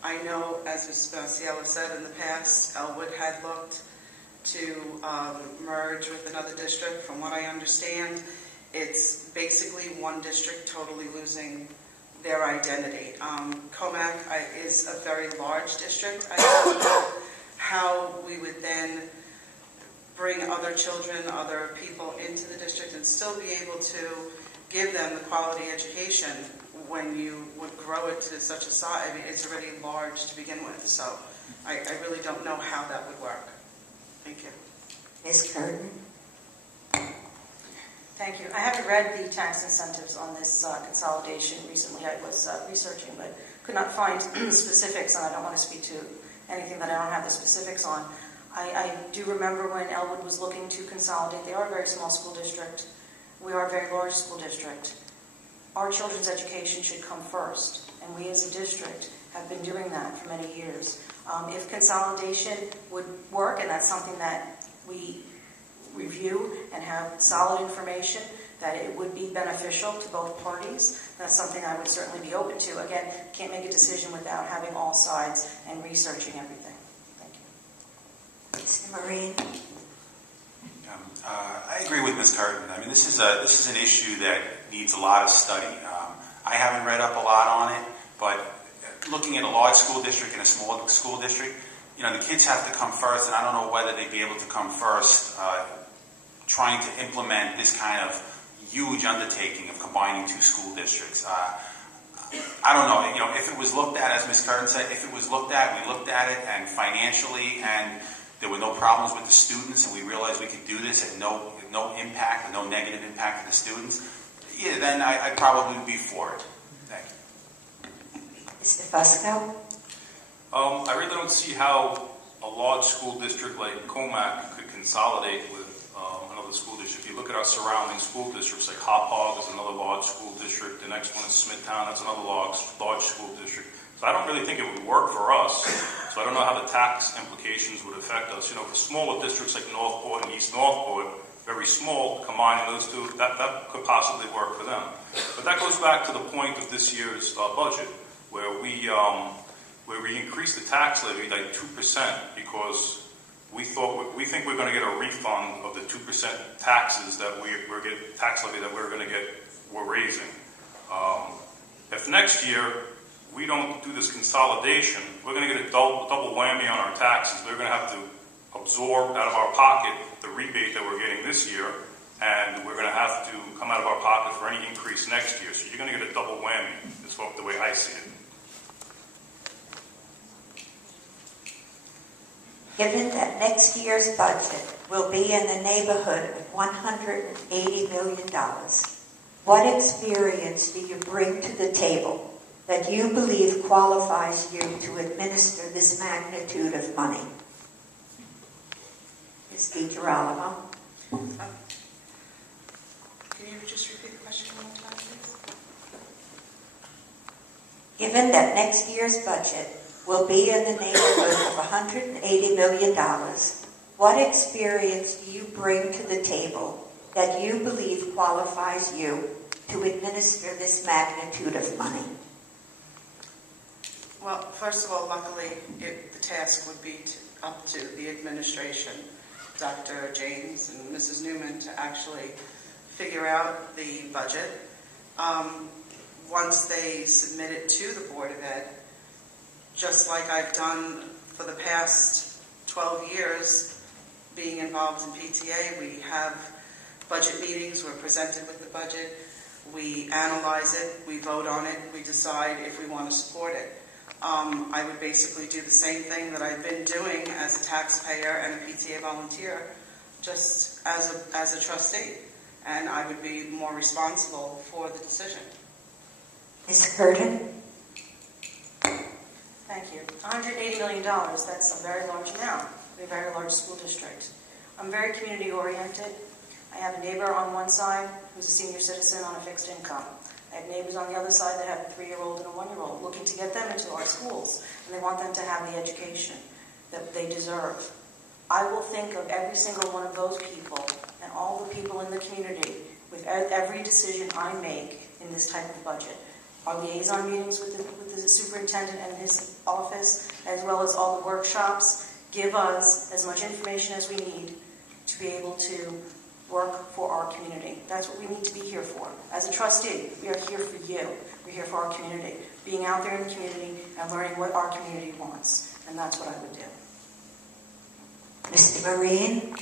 I know, as Ms. Masiello said in the past, Elwood had looked to merge with another district. From what I understand, it's basically one district totally losing their identity. Commack is a very large district. I don't know how we would then bring other children, other people into the district and still be able to give them the quality education when you would grow it to such a size. I mean, it's already large to begin with, so I really don't know how that would work. Thank you. Ms. Curtin? Thank you. I haven't read the tax incentives on this consolidation recently. I was researching, but could not find specifics, and I don't want to speak to anything that I don't have the specifics on. I do remember when Elwood was looking to consolidate. They are a very small school district. We are a very large school district. Our children's education should come first, and we as a district have been doing that for many years. If consolidation would work, and that's something that we review and have solid information, that it would be beneficial to both parties, that's something I would certainly be open to. Again, can't make a decision without having all sides and researching everything. Thank you. Mr. Marine? I agree with Ms. Curtin. I mean, this is an issue that needs a lot of study. I haven't read up a lot on it, but looking at a large school district and a small school district, the kids have to come first, and I don't know whether they'd be able to come first trying to implement this kind of huge undertaking of combining two school districts. I don't know. If it was looked at, as Ms. Curtin said, if it was looked at, we looked at it, and financially, and there were no problems with the students, and we realized we could do this at no impact, and no negative impact to the students, yeah, then I'd probably be for it. Thank you. Mr. Fusco? I really don't see how a large school district like Commack could consolidate with another school district. If you look at our surrounding school districts, like Hauppauge is another large school district. The next one is Smithtown. That's another large school district. So I don't really think it would work for us. So I don't know how the tax implications would affect us. For smaller districts like Northport and East Northport, very small, combining those two, that could possibly work for them. But that goes back to the point of this year's budget, where we increased the tax levy by 2% because we think we're going to get a refund of the 2% taxes that tax levy that we're raising. If next year we don't do this consolidation, we're going to get a double whammy on our taxes. We're going to have to absorb out of our pocket the rebate that we're getting this year, and we're going to have to come out of our pocket for any increase next year. So you're going to get a double whammy. That's the way I see it. Given that next year's budget will be in the neighborhood of $180 million, what experience do you bring to the table that you believe qualifies you to administer this magnitude of money? Ms. DiGirolamo. Can you just repeat the question one more time, please? Given that next year's budget will be in the neighborhood of $180 million, what experience do you bring to the table that you believe qualifies you to administer this magnitude of money? Well, first of all, luckily, the task would be up to the administration, Dr. James and Mrs. Newman, to actually figure out the budget. Once they submit it to the Board of Ed, just like I've done for the past 12 years being involved in PTA, we have budget meetings, we're presented with the budget, we analyze it, we vote on it, we decide if we want to support it. I would basically do the same thing that I've been doing as a taxpayer and a PTA volunteer, just as a trustee, and I would be more responsible for the decision. Ms. Curtin? Thank you. $180 million, that's a very large amount for a very large school district. I'm very community oriented. I have a neighbor on one side who's a senior citizen on a fixed income. I have neighbors on the other side that have a 3-year-old and a 1-year-old looking to get them into our schools, and they want them to have the education that they deserve. I will think of every single one of those people and all the people in the community with every decision I make in this type of budget. Our liaison meetings with the superintendent and his office, as well as all the workshops, give us as much information as we need to be able to work for our community. That's what we need to be here for. As a trustee, we are here for you. We're here for our community. Being out there in the community and learning what our community wants. And that's what I would do. Mr. Marine?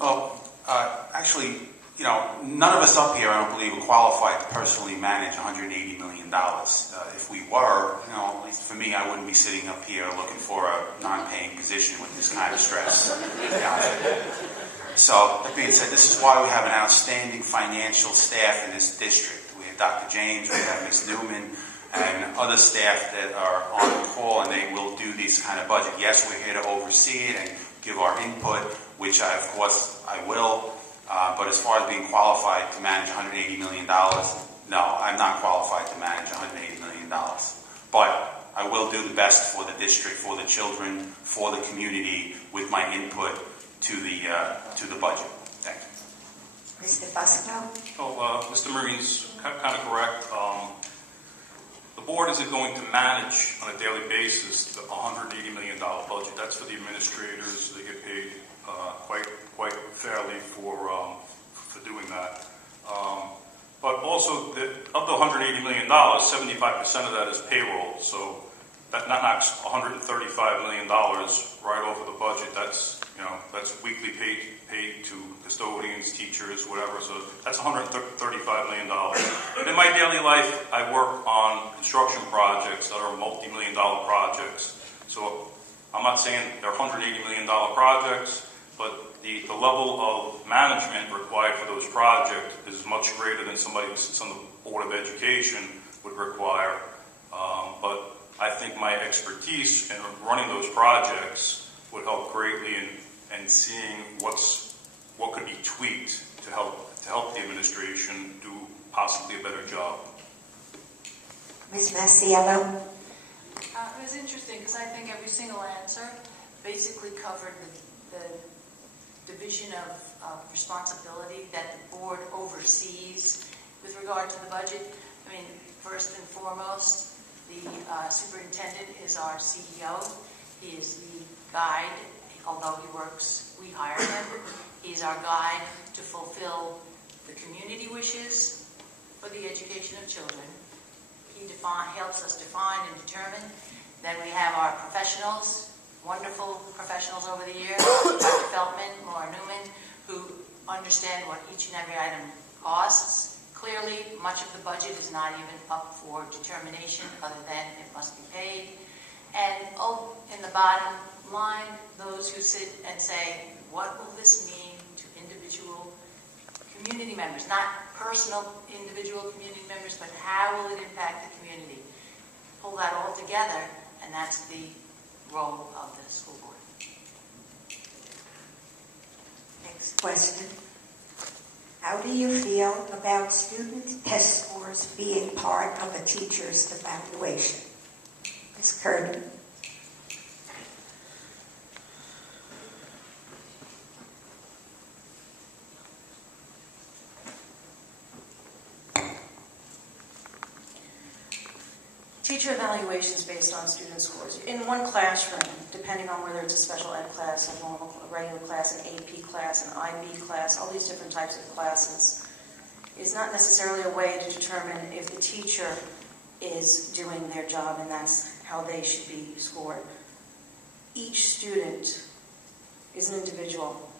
Well, actually, none of us up here, I don't believe, are qualified to personally manage $180 million. If we were, at least for me, I wouldn't be sitting up here looking for a non-paying position with this kind of stress. So, that being said, this is why we have an outstanding financial staff in this district. We have Dr. James, we have Ms. Newman, and other staff that are on call, and they will do these kind of budget. Yes, we're here to oversee it and give our input, which of course I will. But as far as being qualified to manage $180 million, no, I'm not qualified to manage $180 million. But I will do the best for the district, for the children, for the community, with my input to the budget. Thank you. Mr. Fusco? Oh, Mr. Marine's kind of correct. The board isn't going to manage on a daily basis the $180 million budget. That's for the administrators. They get paid quite fairly for doing that. But also, of the $180 million, 75% of that is payroll. So that knocks $135 million right off of the budget. That's weekly paid to custodians, teachers, whatever. So that's $135 million. And in my daily life, I work on construction projects that are multi-million-dollar projects. So I'm not saying they're $180 million projects, but the level of management required for those projects is much greater than somebody who sits on the Board of Education would require. But I think my expertise in running those projects would help greatly in seeing what could be tweaked to help the administration do possibly a better job. Ms. Masiello? It was interesting because I think every single answer basically covered the division of responsibility that the board oversees with regard to the budget. I mean, first and foremost, the superintendent is our CEO. He is the guide, although we hire him. He's our guide to fulfill the community wishes for the education of children. He helps us define and determine. Then we have our professionals, wonderful professionals over the years, Dr. Feldman, Laura Newman, who understand what each and every item costs. Clearly, much of the budget is not even up for determination other than it must be paid. And in the bottom line, those who sit and say, what will this mean to individual community members? Not personal individual community members, but how will it impact the community? Pull that all together, and that's the role of the school board. Next question. How do you feel about student test scores being part of a teacher's evaluation? Ms. Curtin. Teacher evaluations based on student scores. In one classroom, depending on whether it's a special ed class, a regular class, an AP class, an IB class, all these different types of classes, is not necessarily a way to determine if the teacher is doing their job, and that's how they should be scored. Each student is an individual,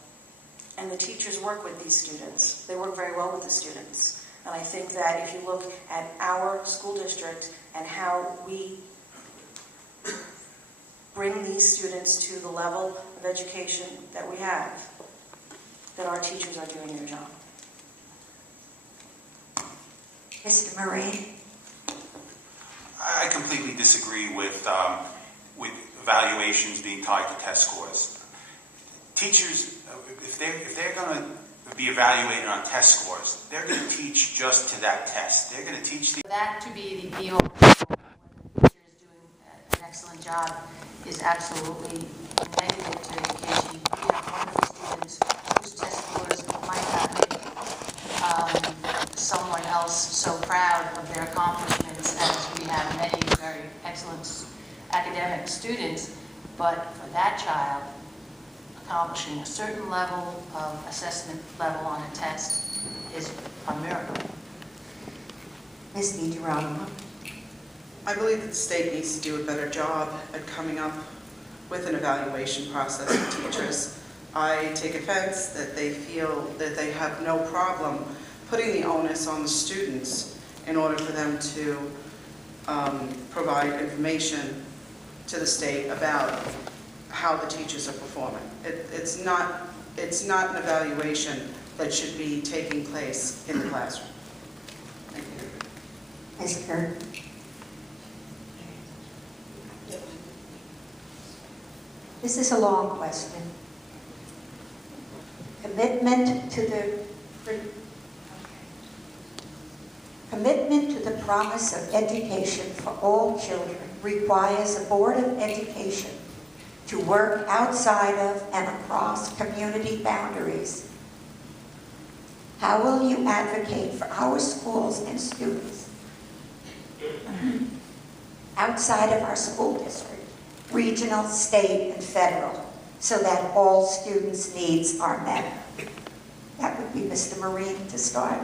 and the teachers work with these students. They work very well with the students. And I think that if you look at our school district and how we bring these students to the level of education that we have, that our teachers are doing their job. Mr. Marine. I completely disagree with evaluations being tied to test scores. Teachers, if they're going to be evaluated on test scores, they're going to teach just to that test. They're going to teach the... For that to be the be-all, when the teacher is doing an excellent job, is absolutely negative to education. We have wonderful students whose test scores might not make someone else so proud of their accomplishments as we have many very excellent academic students, but for that child, accomplishing a certain level of assessment level on a test is a miracle. Ms. DiGirolamo. I believe that the state needs to do a better job at coming up with an evaluation process for teachers. I take offense that they feel that they have no problem putting the onus on the students in order for them to provide information to the state about how the teachers are performing. It's not an evaluation that should be taking place in the classroom. Thank you. Ms. Curtin. This is a long question. Commitment to the promise of education for all children requires a Board of Education to work outside of and across community boundaries. How will you advocate for our schools and students outside of our school district, regional, state, and federal, so that all students' needs are met? That would be Mr. Marine to start.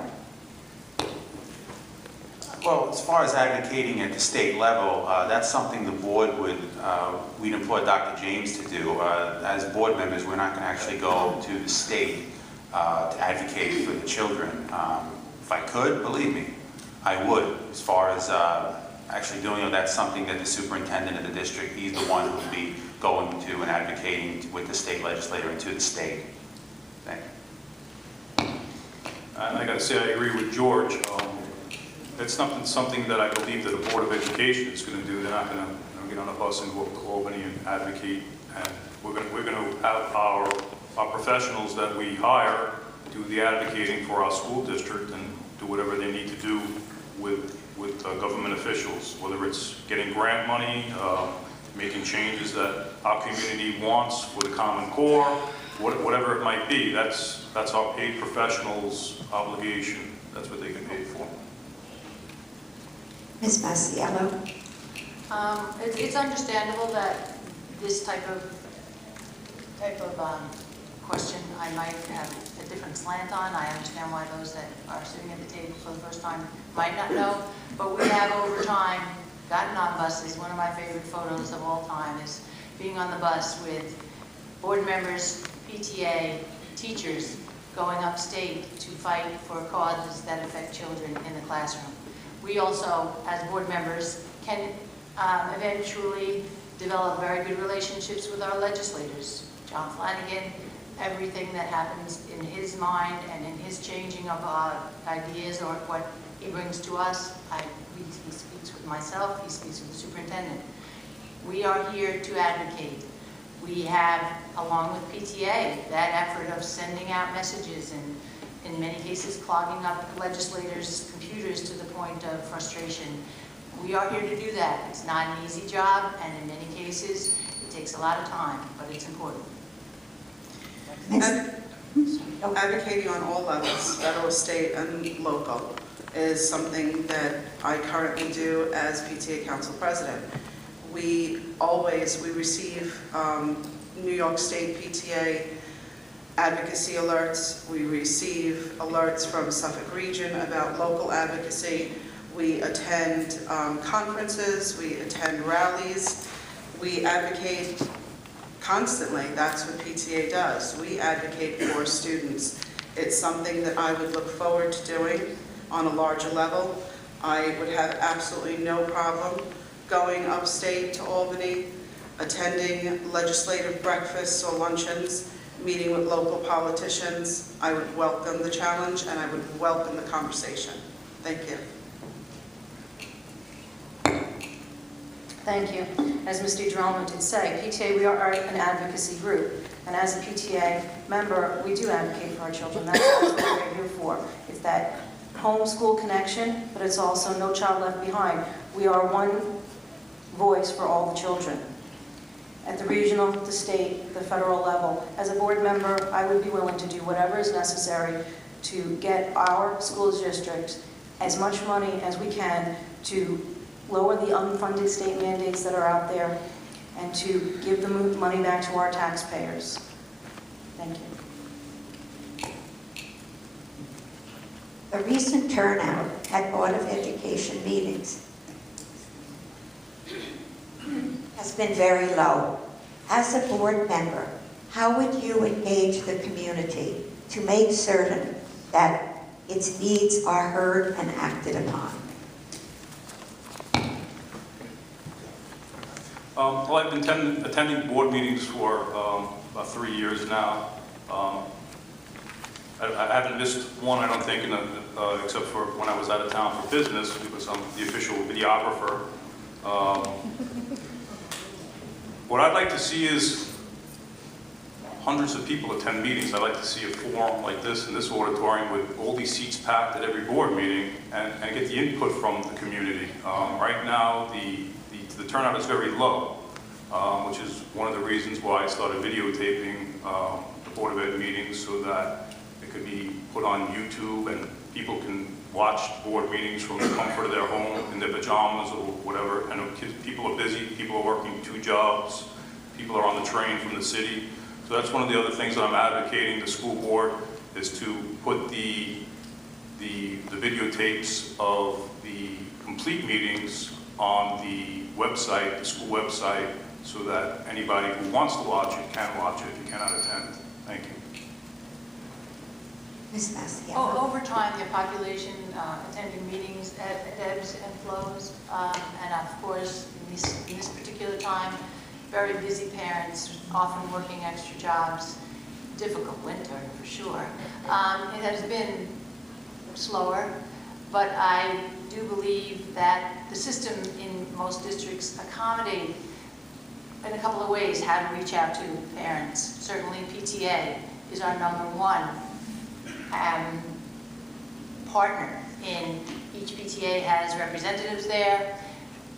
Well, as far as advocating at the state level, that's something the board we'd employ Dr. James to do. As board members, we're not going to actually go to the state to advocate for the children. If I could, believe me, I would. As far as actually doing it, that's something that the superintendent of the district, he's the one who will be going to and advocating with the state legislator and to the state. Thank you. I got to say, I agree with George. It's not something that I believe that the Board of Education is going to do. They're not going to get on a bus and go up to Albany and advocate. And we're going to have our professionals that we hire do the advocating for our school district and do whatever they need to do with government officials, whether it's getting grant money, making changes that our community wants for the Common Core, whatever it might be, that's our paid professionals' obligation. That's what they get paid for. Ms. Masiello? It's understandable that this type of question I might have a different slant on. I understand why those that are sitting at the table for the first time might not know, but we have over time gotten on buses. One of my favorite photos of all time is being on the bus with board members, PTA, teachers going upstate to fight for causes that affect children in the classroom. We also, as board members, can eventually develop very good relationships with our legislators. John Flanagan, everything that happens in his mind and in his changing of ideas or what he brings to us, he speaks with myself, he speaks with the superintendent. We are here to advocate. We have, along with PTA, that effort of sending out messages and in many cases clogging up legislators' computers to the point of frustration. We are here to do that. It's not an easy job, and in many cases, it takes a lot of time, but it's important. Advocating on all levels, federal, state, and local, is something that I currently do as PTA Council President. We receive New York State PTA advocacy alerts. We receive alerts from Suffolk Region about local advocacy. We attend conferences, we attend rallies, we advocate constantly. That's what PTA does. We advocate for students. It's something that I would look forward to doing on a larger level. I would have absolutely no problem going upstate to Albany, attending legislative breakfasts or luncheons, meeting with local politicians. I would welcome the challenge and I would welcome the conversation. Thank you. Thank you. As Ms. DiGirolamo did say, PTA, we are an advocacy group. And as a PTA member, we do advocate for our children. That's what we're here for. It's that homeschool connection, but it's also no child left behind. We are one voice for all the children. At the regional, the state, the federal level. As a board member, I would be willing to do whatever is necessary to get our school district as much money as we can to lower the unfunded state mandates that are out there and to give the money back to our taxpayers. Thank you. The recent turnout at Board of Education meetings has been very low. As a board member, how would you engage the community to make certain that its needs are heard and acted upon? Well, I've been attending board meetings for about 3 years now. I haven't missed one, I don't think, except for when I was out of town for business, because I'm the official videographer. What I'd like to see is hundreds of people attend meetings. I'd like to see a forum like this in this auditorium with all these seats packed at every board meeting and get the input from the community. Right now, the turnout is very low, which is one of the reasons why I started videotaping the Board of Ed meetings so that it could be put on YouTube and people can watch board meetings from the comfort of their home in their pajamas or whatever. I know people are busy, people are working 2 jobs, people are on the train from the city. So that's one of the other things that I'm advocating the school board is to put the videotapes of the complete meetings on the website, the school website, so that anybody who wants to watch it can watch it if you cannot attend. Thank you. Ms. Masiello? Over time, the population attending meetings ebbs and flows, and of course, in this particular time, very busy parents, often working extra jobs, difficult winter for sure. It has been slower, but I do believe that the system in most districts accommodate in a couple of ways how to reach out to parents. Certainly PTA is our #1 partner. In each PTA has representatives there.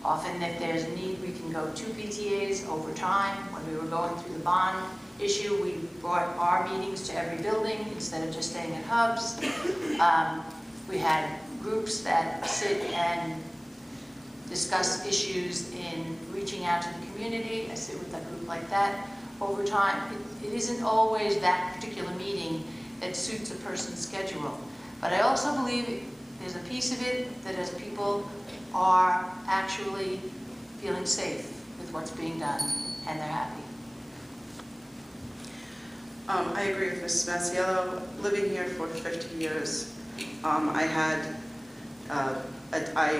Often if there's a need, we can go to PTAs over time. When we were going through the bond issue. We brought our meetings to every building instead of just staying at hubs. We had groups that sit and discuss issues in reaching out to the community. I sit with a group like that over time. It isn't always that particular meeting that suits a person's schedule. But I also believe there's a piece of it that as people are actually feeling safe with what's being done and they're happy. I agree with Mrs. Masiello. Living here for 50 years, I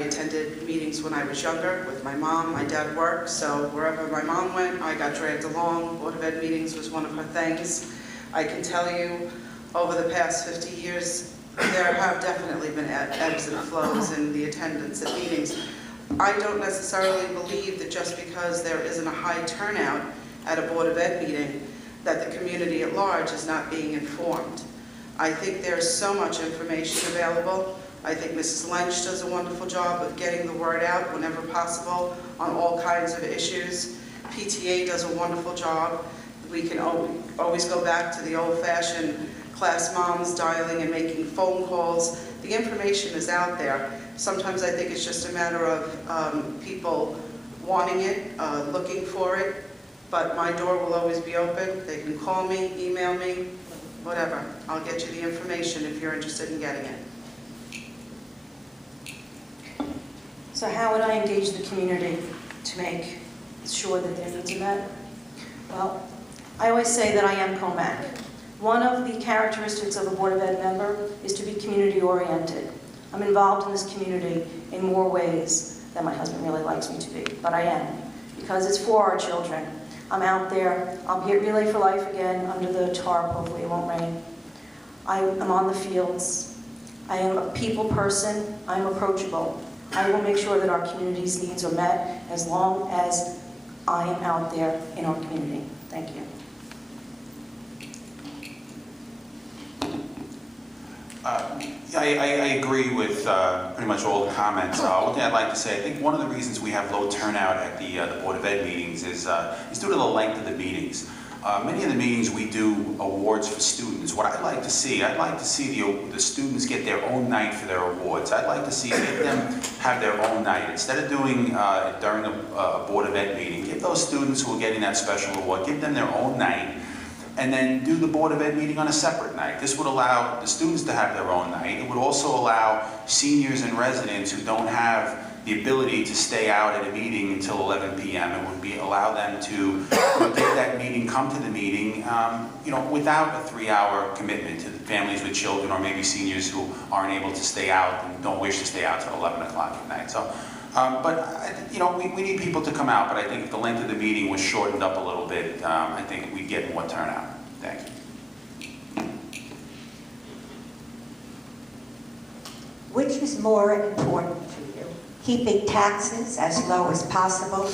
attended meetings when I was younger with my mom. My dad worked, so wherever my mom went, I got dragged along. Board of Ed meetings was one of her things. I can tell you, over the past 50 years, there have definitely been ebbs and flows in the attendance at meetings. I don't necessarily believe that just because there isn't a high turnout at a Board of Ed meeting, that the community at large is not being informed. I think there's so much information available. I think Mrs. Lynch does a wonderful job of getting the word out whenever possible on all kinds of issues. PTA does a wonderful job. We can always go back to the old-fashioned class moms dialing and making phone calls. The information is out there. Sometimes I think it's just a matter of people wanting it, looking for it, but my door will always be open. They can call me, email me, whatever. I'll get you the information if you're interested in getting it. So how would I engage the community to make sure that their needs are met? Well, I always say that I am Commack. One of the characteristics of a Board of Ed member is to be community-oriented. I'm involved in this community in more ways than my husband really likes me to be, but I am, because it's for our children. I'm out there. I'll be at Relay for Life again under the tarp. Hopefully it won't rain. I'm on the fields. I am a people person. I'm approachable. I will make sure that our community's needs are met as long as I am out there in our community. Thank you. I agree with pretty much all the comments. One thing I'd like to say, I think one of the reasons we have low turnout at the Board of Ed meetings is due to the length of the meetings. Many of the meetings we do awards for students. What I'd like to see the students get their own night for their awards. I'd like to see them have their own night. Instead of doing it during a Board of Ed meeting, give those students who are getting that special award, give them their own night, and then do the Board of Ed meeting on a separate night. This would allow the students to have their own night. It would also allow seniors and residents who don't have the ability to stay out at a meeting until 11 p.m. It would allow them to get that meeting, come to the meeting, without a 3-hour commitment to the families with children or maybe seniors who aren't able to stay out and don't wish to stay out till 11 o'clock at night. So, we need people to come out, but I think if the length of the meeting was shortened up a little bit, I think we'd get more turnout. Thank you. Which is more important to you? Keeping taxes as low as possible,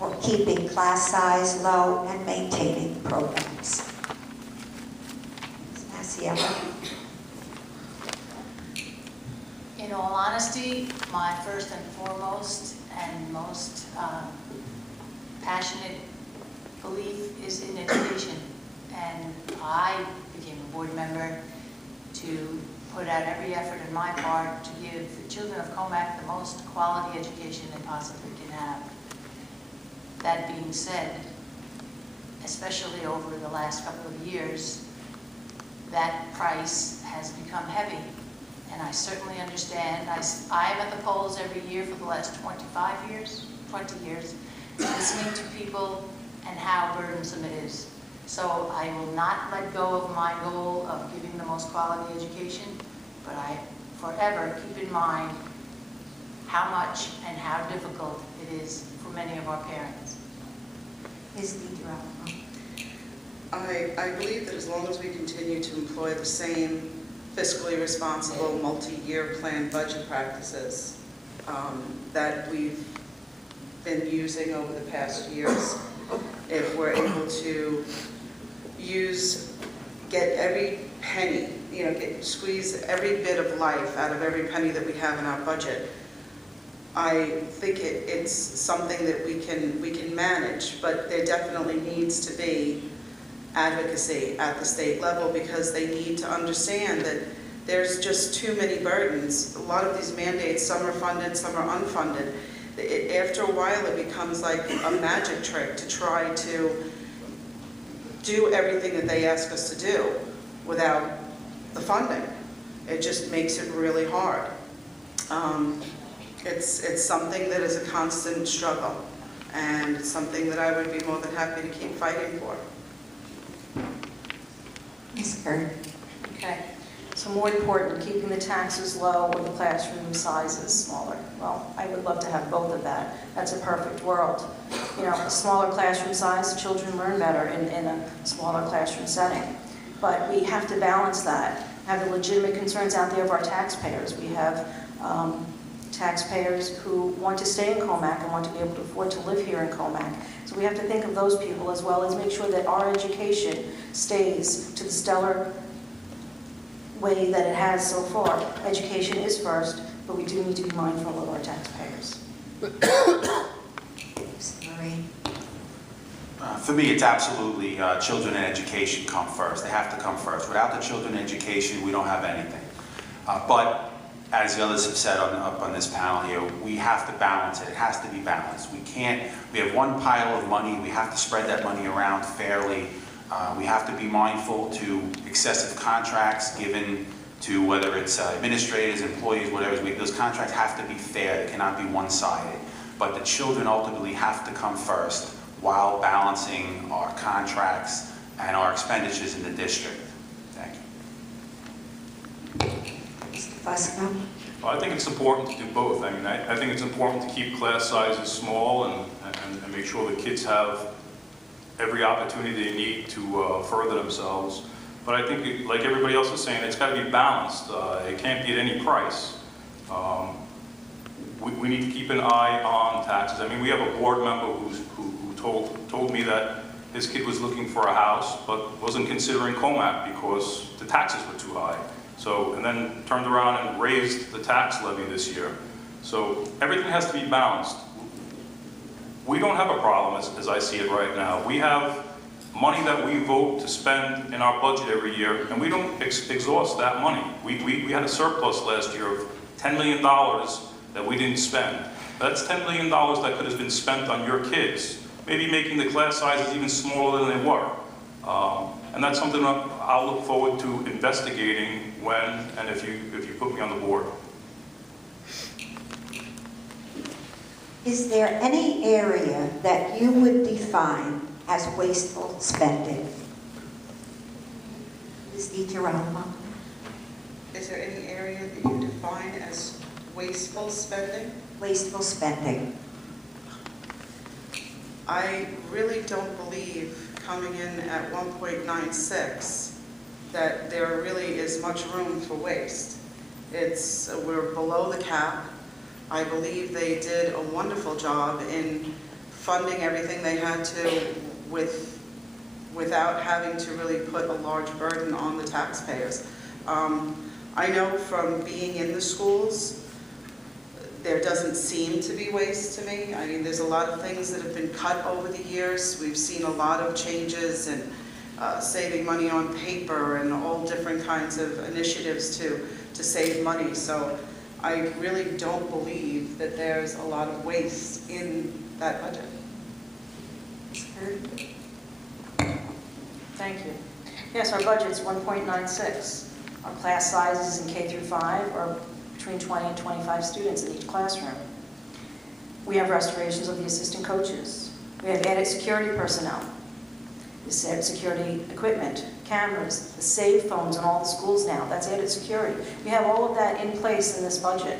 or keeping class size low and maintaining programs? Ms. Masiello? In all honesty, my first and foremost and most passionate belief is in education. And I became a board member to put out every effort on my part to give the children of Commack the most quality education they possibly can have. That being said, especially over the last couple of years, that price has become heavy. And I certainly understand. I am at the polls every year for the last 20 years, listening to people and how burdensome it is. So I will not let go of my goal of giving the most quality education, but I forever keep in mind how much and how difficult it is for many of our parents. Ms. DiGirolamo? I believe that as long as we continue to employ the same fiscally responsible multi-year planned budget practices that we've been using over the past years, if we're able to get every penny, squeeze every bit of life out of every penny that we have in our budget, I think it's something that we can manage, but there definitely needs to be advocacy at the state level, because they need to understand that there's just too many burdens. A lot of these mandates, some are funded, some are unfunded. After a while, it becomes like a magic trick to try to do everything that they ask us to do without the funding. It just makes it really hard. It's something that is a constant struggle, and it's something that I would be more than happy to keep fighting for. Ms. Kerr. Okay. So more important, keeping the taxes low or the classroom sizes smaller. Well, I would love to have both of that. That's a perfect world. You know, a smaller classroom size, children learn better in a smaller classroom setting. But we have to balance that. Have the legitimate concerns out there of our taxpayers. We have taxpayers who want to stay in Commack and want to be able to afford to live here in Commack. So we have to think of those people, as well as make sure that our education stays to the stellar way that it has so far. Education is first, but we do need to be mindful of our taxpayers. Mr. Marie. For me, it's absolutely children and education come first. They have to come first. Without the children and education, we don't have anything. But as the others have said up on this panel here, we have to balance it. It has to be balanced. We have one pile of money. We have to spread that money around fairly. We have to be mindful to excessive contracts given to whether it's administrators, employees, whatever. Those contracts have to be fair. They cannot be one-sided. But the children ultimately have to come first while balancing our contracts and our expenditures in the district. Thank you. Mr. Fusco. Well, I think it's important to do both. I mean, I think it's important to keep class sizes small and make sure the kids have every opportunity they need to further themselves. But I think, like everybody else is saying, it's got to be balanced. It can't be at any price. We need to keep an eye on taxes. I mean, we have a board member who told me that his kid was looking for a house, but wasn't considering Commack because the taxes were too high. So, and then turned around and raised the tax levy this year. So everything has to be balanced. We don't have a problem as I see it right now. We have money that we vote to spend in our budget every year, and we don't exhaust that money. We had a surplus last year of $10 million that we didn't spend. That's $10 million that could have been spent on your kids, maybe making the class sizes even smaller than they were. And that's something I'll look forward to investigating when and if you put me on the board. Is there any area that you would define as wasteful spending? Ms. DiGirolamo. Is there any area that you define as wasteful spending? Wasteful spending. I really don't believe, coming in at 1.96, that there really is much room for waste. We're below the cap. I believe they did a wonderful job in funding everything they had to without having to really put a large burden on the taxpayers. I know from being in the schools, there doesn't seem to be waste to me. I mean, there's a lot of things that have been cut over the years. We've seen a lot of changes and saving money on paper and all different kinds of initiatives to save money. So I really don't believe that there's a lot of waste in that budget. Thank you. Yes, our budget's 1.96. Our class sizes in K through 5 are between 20 and 25 students in each classroom. We have restorations of the assistant coaches. We have added security personnel, the security equipment, cameras, the save phones in all the schools now. That's added security. We have all of that in place in this budget.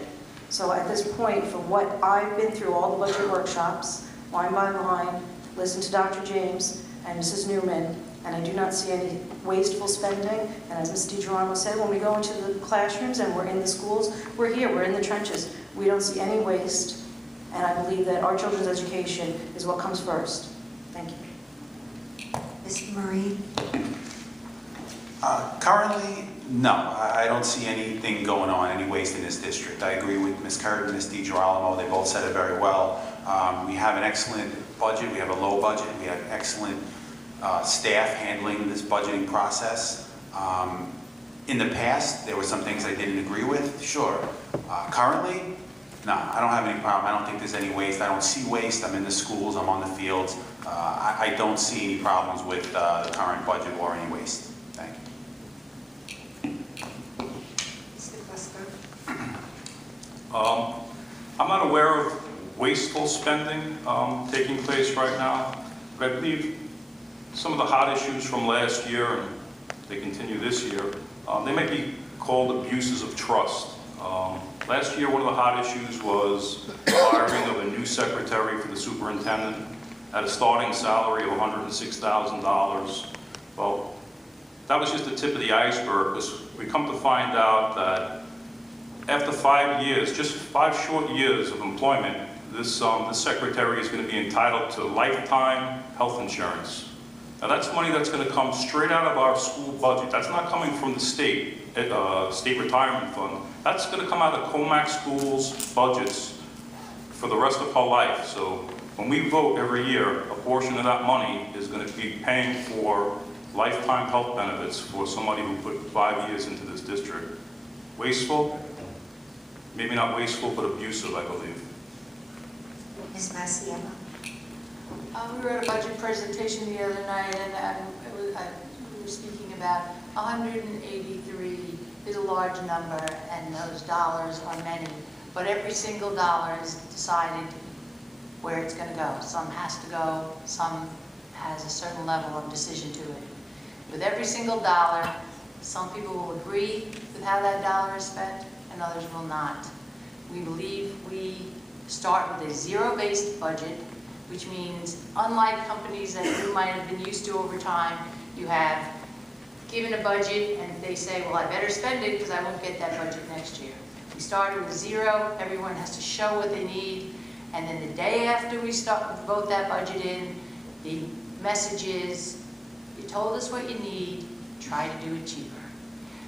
So at this point, from what I've been through, all the budget workshops, line by line, listen to Dr. James and Mrs. Newman, and I do not see any wasteful spending. And as Ms. DiGirolamo said, when we go into the classrooms and we're in the schools, we're here, we're in the trenches. We don't see any waste, and I believe that our children's education is what comes first. Thank you. Mr. Marie. Currently, no. I don't see anything going on, any waste in this district. I agree with Ms. Curtin and Ms. DiGirolamo. They both said it very well. We have an excellent budget. We have a low budget. We have excellent staff handling this budgeting process. In the past, there were some things I didn't agree with, sure. Currently, no, I don't have any problem. I don't think there's any waste. I don't see waste. I'm in the schools, I'm on the fields. I don't see any problems with the current budget or any waste. Thank you. Mr. Fusco? I'm not aware of wasteful spending taking place right now, but I believe some of the hot issues from last year, and they continue this year, they might be called abuses of trust. Last year, one of the hot issues was the hiring of a new secretary for the superintendent at a starting salary of $106,000. Well, that was just the tip of the iceberg, because we come to find out that after 5 years, just 5 short years of employment, this secretary is going to be entitled to lifetime health insurance. Now that's money that's going to come straight out of our school budget. That's not coming from the state retirement fund. That's going to come out of Commack schools' budgets for the rest of her life. So when we vote every year, a portion of that money is going to be paying for lifetime health benefits for somebody who put 5 years into this district. Wasteful? Maybe not wasteful, but abusive, I believe. Ms. Masiello? We were at a budget presentation the other night, and we were speaking about 183 is a large number, and those dollars are many. But every single dollar is decided where it's going to go. Some has to go, some has a certain level of decision to it. With every single dollar, some people will agree with how that dollar is spent, and others will not. We believe we start with a zero-based budget, which means, unlike companies that you might have been used to over time, you have given a budget and they say, well, I better spend it because I won't get that budget next year. We started with zero, everyone has to show what they need, and then the day after we vote that budget in, the message is, you told us what you need, try to do it cheaper.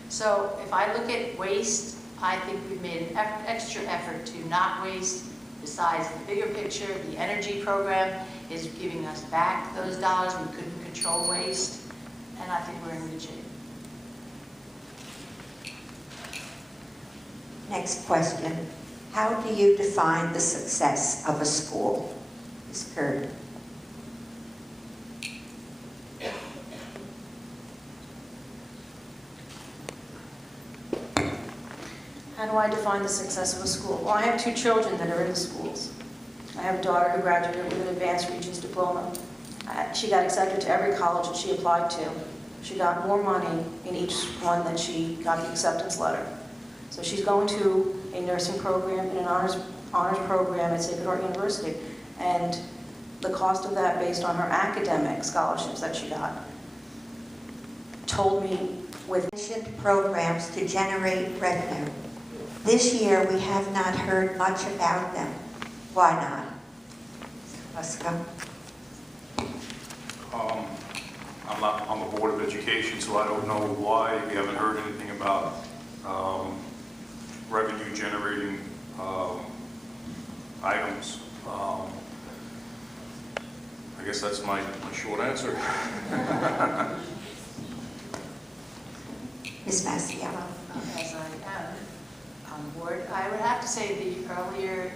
So if I look at waste, I think we've made an extra effort to not waste. Besides the bigger picture, the energy program is giving us back those dollars. We couldn't control waste, and I think we're in good shape. Next question. How do you define the success of a school? Ms. Curtin. How do I define the success of a school? Well, I have 2 children that are in the schools. I have a daughter who graduated with an advanced Regents diploma. She got accepted to every college that she applied to. She got more money in each one that she got the acceptance letter. So she's going to a nursing program and an honors program at Sacred Heart University. And the cost of that, based on her academic scholarships that she got, told me with programs to generate revenue. This year, we have not heard much about them. Why not? Let's go. I'm not on the Board of Education, so I don't know why we haven't heard anything about revenue generating items. I guess that's my short answer. Ms. Masiello. As I am on board, I would have to say the earlier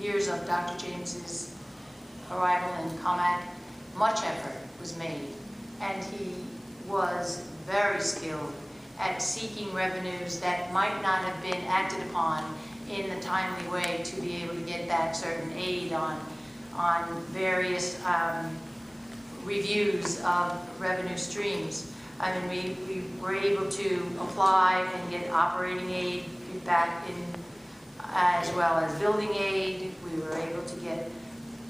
years of Dr. James's arrival in Commack, much effort was made, and he was very skilled at seeking revenues that might not have been acted upon in a timely way to be able to get back certain aid on various reviews of revenue streams. I mean, we were able to apply and get operating aid back in, as well as building aid. We were able to get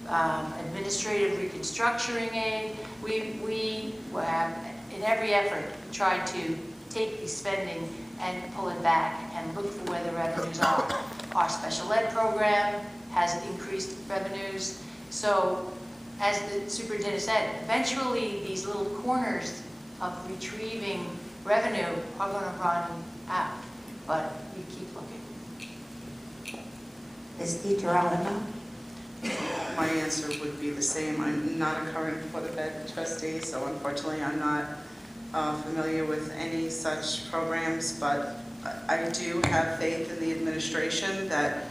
administrative reconstructing aid. We have, in every effort, tried to take the spending and pull it back and look for where the revenues are. Our special ed program has increased revenues. So, as the superintendent said, eventually these little corners of retrieving revenue are going to run out, but we keep looking. Ms. DiGirolamo. My answer would be the same. I'm not a current Board of Ed trustee, so unfortunately I'm not familiar with any such programs, but I do have faith in the administration that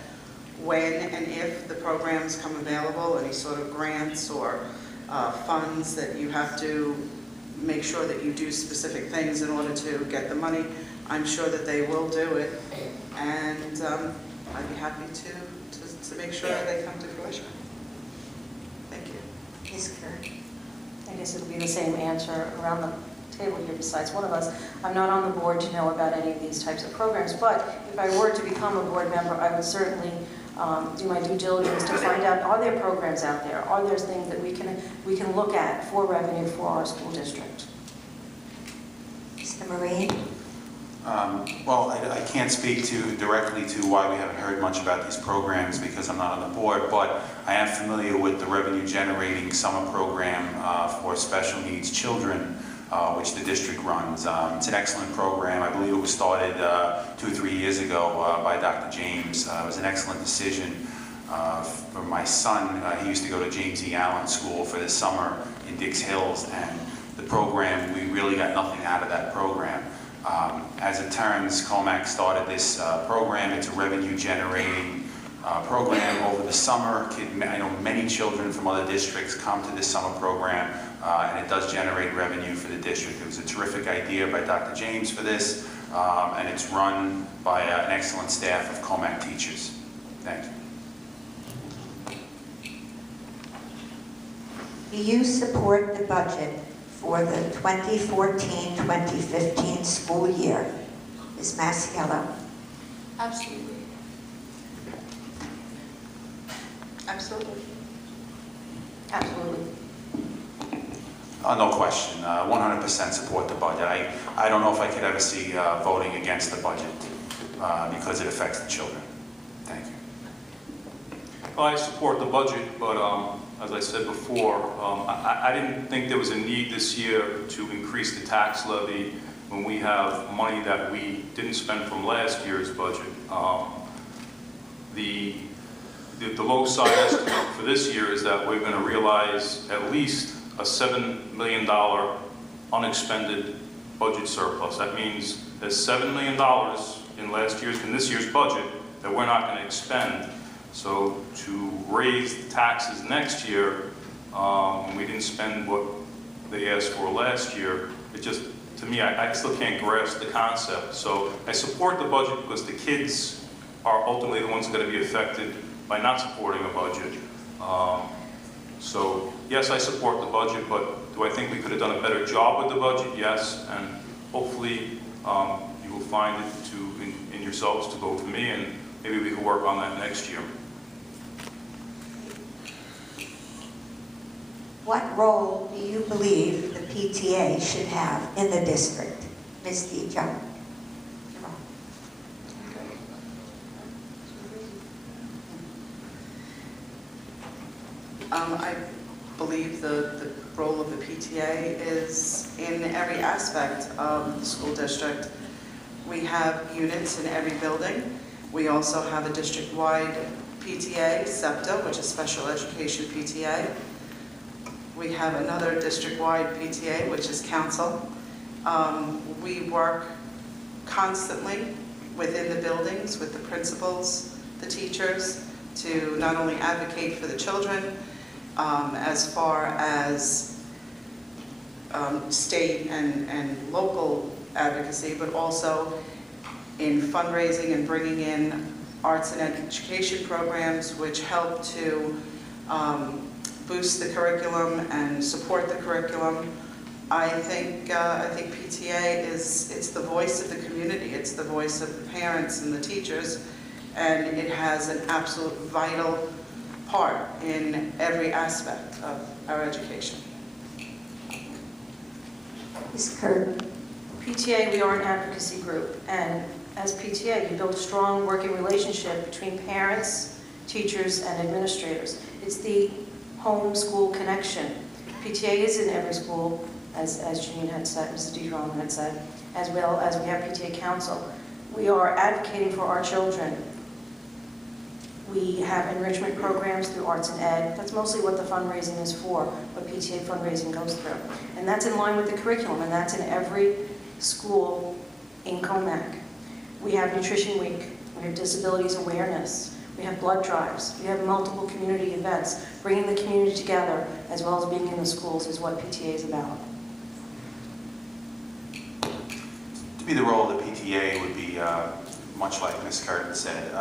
when and if the programs come available, any sort of grants or funds, that you have to make sure that you do specific things in order to get the money. I'm sure that they will do it, and I'd be happy to make sure they come to fruition. Thank you. Ms. Kerr. I guess it'll be the same answer around the table here besides one of us. I'm not on the board to know about any of these types of programs, but if I were to become a board member, I would certainly do my due diligence to find out, are there programs out there? Are there things that we can look at for revenue for our school district? Mr. Marine. Well, I can't speak directly to why we haven't heard much about these programs because I'm not on the board, but I am familiar with the revenue-generating summer program for special needs children, which the district runs. It's an excellent program. I believe it was started 2 or 3 years ago by Dr. James. It was an excellent decision for my son. He used to go to James E. Allen School for the summer in Dix Hills, and the program, we really got nothing out of that program. As it turns, Commack started this program. It's a revenue-generating program over the summer. I know many children from other districts come to this summer program, and it does generate revenue for the district. It was a terrific idea by Dr. James for this, and it's run by an excellent staff of Commack teachers. Thank you. Do you support the budget for the 2014-2015 school year? Ms. Masiello. Absolutely. Absolutely. Absolutely. No question. 100% support the budget. I don't know if I could ever see voting against the budget because it affects the children. Thank you. Well, I support the budget, but as I said before, I didn't think there was a need this year to increase the tax levy when we have money that we didn't spend from last year's budget. The low side estimate for this year is that we're going to realize at least a $7 million unexpended budget surplus. That means there's $7 million in this year's budget that we're not going to expend. So to raise the taxes next year, we didn't spend what they asked for last year. It just, to me, I still can't grasp the concept. So I support the budget because the kids are ultimately the ones that are going to be affected by not supporting a budget. So yes, I support the budget, but do I think we could have done a better job with the budget? Yes, and hopefully you will find it in yourselves to vote for me, and maybe we can work on that next year. What role do you believe the PTA should have in the district? Ms. Dijon. I believe the role of the PTA is in every aspect of the school district. We have units in every building. We also have a district-wide PTA, SEPTA, which is Special Education PTA. We have another district-wide PTA, which is Council. We work constantly within the buildings with the principals, the teachers, to not only advocate for the children, as far as state and local advocacy, but also in fundraising and bringing in arts and education programs which help to boost the curriculum and support the curriculum. I think PTA it's the voice of the community, it's the voice of the parents and the teachers, and it has an absolute vital part in every aspect of our education. Ms. Kerr. PTA, we are an advocacy group, and as PTA, you build a strong working relationship between parents, teachers, and administrators. It's the home-school connection. PTA is in every school, as Janine had said, Mrs. Dijon had said, as well as we have PTA Council. We are advocating for our children. We have enrichment programs through Arts and Ed. That's mostly what the fundraising is for, what PTA fundraising goes through. And that's in line with the curriculum, and that's in every school in Commack. We have Nutrition Week, we have Disabilities Awareness, we have blood drives, we have multiple community events. Bringing the community together, as well as being in the schools, is what PTA is about. To be the role of the PTA would be, much like Ms. Curtin said,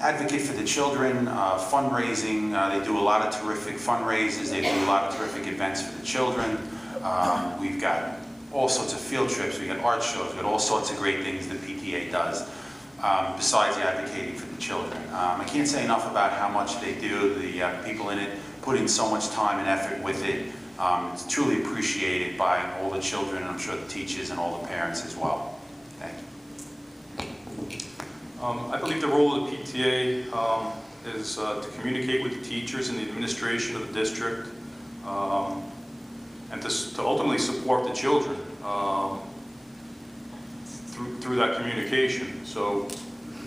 advocate for the children, fundraising. They do a lot of terrific fundraisers. They do a lot of terrific events for the children. We've got all sorts of field trips. We've got art shows. We've got all sorts of great things that PTA does, besides advocating for the children. I can't say enough about how much they do. The people in it put in so much time and effort with it. It's truly appreciated by all the children, and I'm sure the teachers and all the parents as well. Thank you. I believe the role of the PTA is to communicate with the teachers and the administration of the district, and to ultimately support the children through that communication. So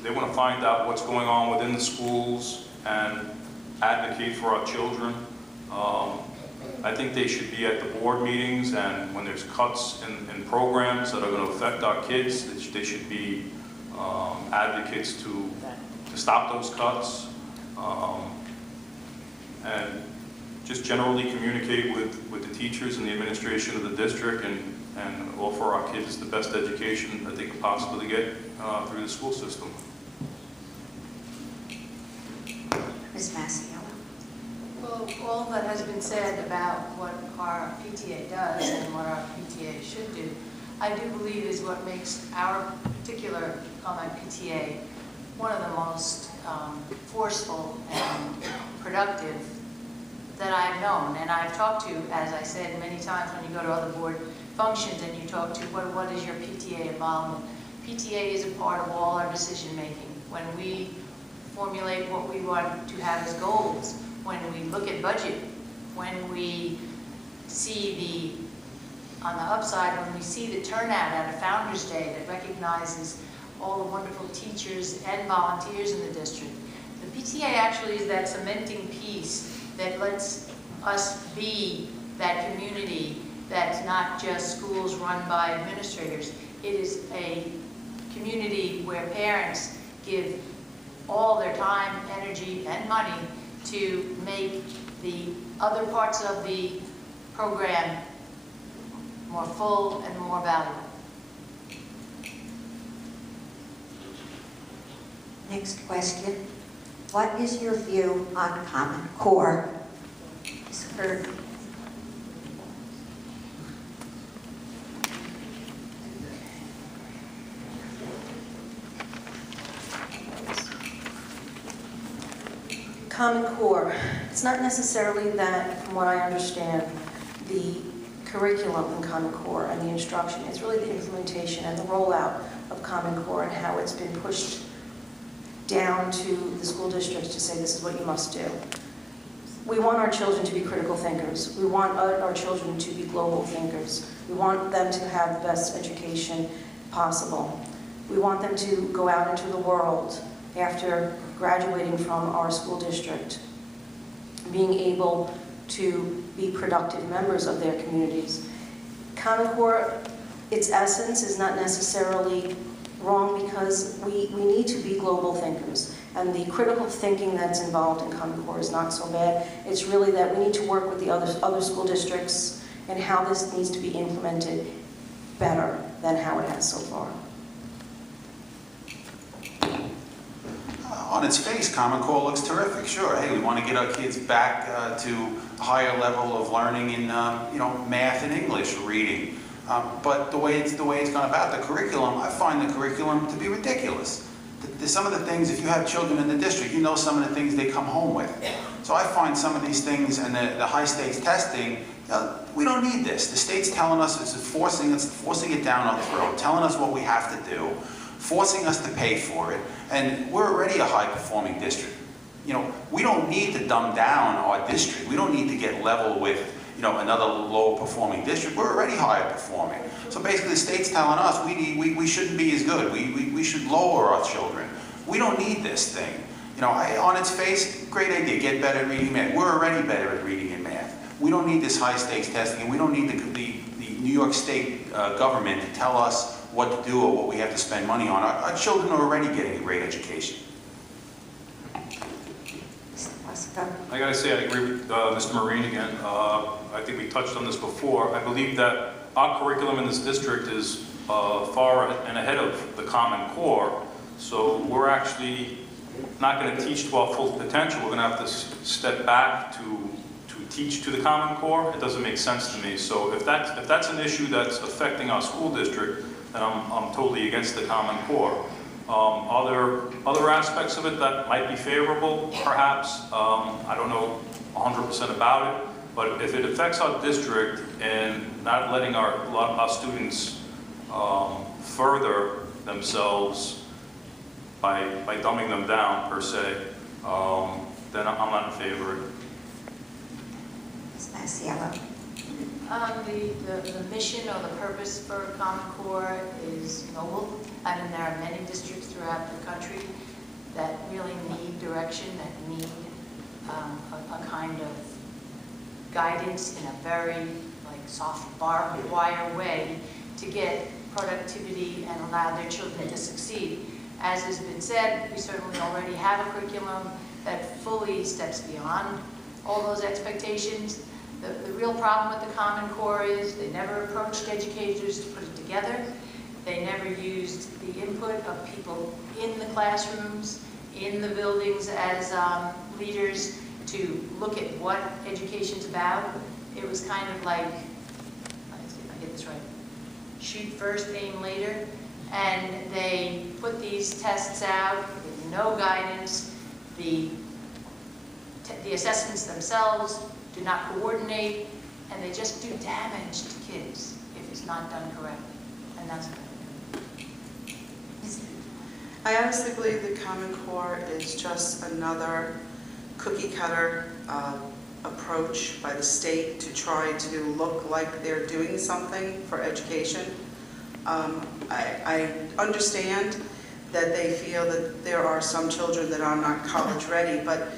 they want to find out what's going on within the schools and advocate for our children. I think they should be at the board meetings, and when there's cuts in programs that are going to affect our kids, they should be advocates to stop those cuts, and just generally communicate with the teachers and the administration of the district, and offer our kids the best education that they can possibly get through the school system. Ms. Masiello. Well, all that has been said about what our PTA does and what our PTA should do, I do believe is what makes our particular Commack PTA one of the most forceful and productive that I've known. And I've talked to, as I said many times, when you go to other board functions and you talk to what is your PTA involvement. PTA is a part of all our decision making. When we formulate what we want to have as goals, when we look at budget, when we see on the upside, when we see the turnout at a Founders Day that recognizes all the wonderful teachers and volunteers in the district. The PTA actually is that cementing piece that lets us be that community that's not just schools run by administrators. It is a community where parents give all their time, energy, and money to make the other parts of the program more full and more valuable. Next question. What is your view on Common Core? Ms. Curtin. Common Core. It's not necessarily that, from what I understand, the curriculum in Common Core and the instruction. It's really the implementation and the rollout of Common Core and how it's been pushed down to the school districts to say this is what you must do. We want our children to be critical thinkers. We want our children to be global thinkers. We want them to have the best education possible. We want them to go out into the world after graduating from our school district, being able to be productive members of their communities. Common Core, its essence is not necessarily wrong because we need to be global thinkers. And the critical thinking that's involved in Common Core is not so bad. It's really that we need to work with the other school districts and how this needs to be implemented better than how it has so far. On its face, Common Core looks terrific. Sure, hey, we want to get our kids back to a higher level of learning in, math and English, reading. But the way it's gone about, the curriculum, I find the curriculum to be ridiculous. Some of the things, if you have children in the district, you know some of the things they come home with. So I find some of these things, and the high stakes testing, we don't need this. The state's telling us, it's forcing it down our throat, telling us what we have to do, forcing us to pay for it, and we're already a high-performing district. We don't need to dumb down our district. We don't need to get level with another low-performing district. We're already higher-performing. So basically, the state's telling us we shouldn't be as good. We should lower our children. We don't need this thing. You know, on its face, great idea, get better at reading math. We're already better at reading and math. We don't need this high-stakes testing, and we don't need the New York State government to tell us what to do or what we have to spend money on. Our children are already getting a great education. I gotta say, I agree with Mr. Marine again. I think we touched on this before. I believe that our curriculum in this district is far and ahead of the Common Core. So we're actually not going to teach to our full potential. We're going to have to step back to teach to the Common Core. It doesn't make sense to me. So if that's an issue that's affecting our school district, then I'm totally against the Common Core. Other aspects of it that might be favorable, perhaps. I don't know 100% about it, but if it affects our district and not letting our students further themselves by dumbing them down per se, then I'm not in favor of it. Ms. Masiello. The mission or the purpose for Common Core is noble. I mean, there are many districts throughout the country that really need direction, that need a kind of guidance in a very soft wire way to get productivity and allow their children to succeed. As has been said, we certainly already have a curriculum that fully steps beyond all those expectations. The real problem with the Common Core is they never approached educators to put it together. They never used the input of people in the classrooms, in the buildings as leaders to look at what education's about. It was kind of like, let's see if I get this right, shoot first, aim later. And they put these tests out with no guidance. The assessments themselves do not coordinate, and they just do damage to kids if it's not done correctly. And that's what I honestly believe the Common Core is just another cookie cutter approach by the state to try to look like they're doing something for education. I understand that they feel that there are some children that are not college ready, but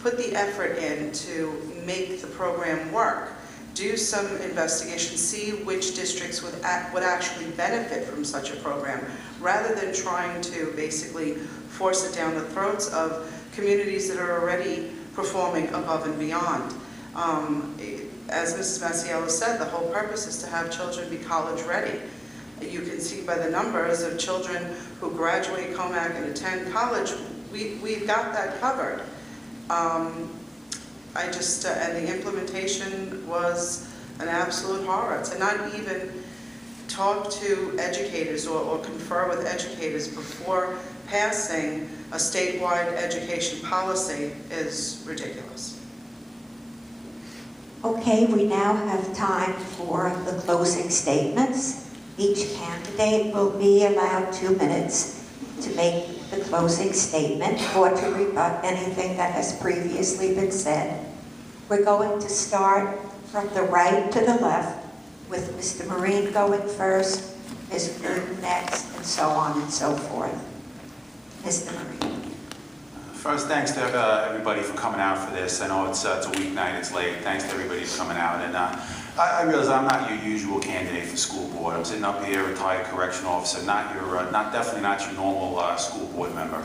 put the effort in to make the program work. Do some investigation, see which districts would actually benefit from such a program, rather than trying to basically force it down the throats of communities that are already performing above and beyond. As Mrs. Masiello said, the whole purpose is to have children be college ready. You can see by the numbers of children who graduate Commack and attend college, we've got that covered. And the implementation was an absolute horror. To not even talk to educators or confer with educators before passing a statewide education policy is ridiculous. Okay, we now have time for the closing statements. Each candidate will be allowed 2 minutes to make the closing statement or to rebut anything that has previously been said. We're going to start from the right to the left, with Mr. Marine going first, Ms. Curtin next, and so on and so forth. Mr. Marine. First, thanks to everybody for coming out for this. I know it's a weeknight, it's late. Thanks to everybody for coming out. And I realize I'm not your usual candidate for school board. I'm sitting up here, retired correctional officer, definitely not your normal school board member.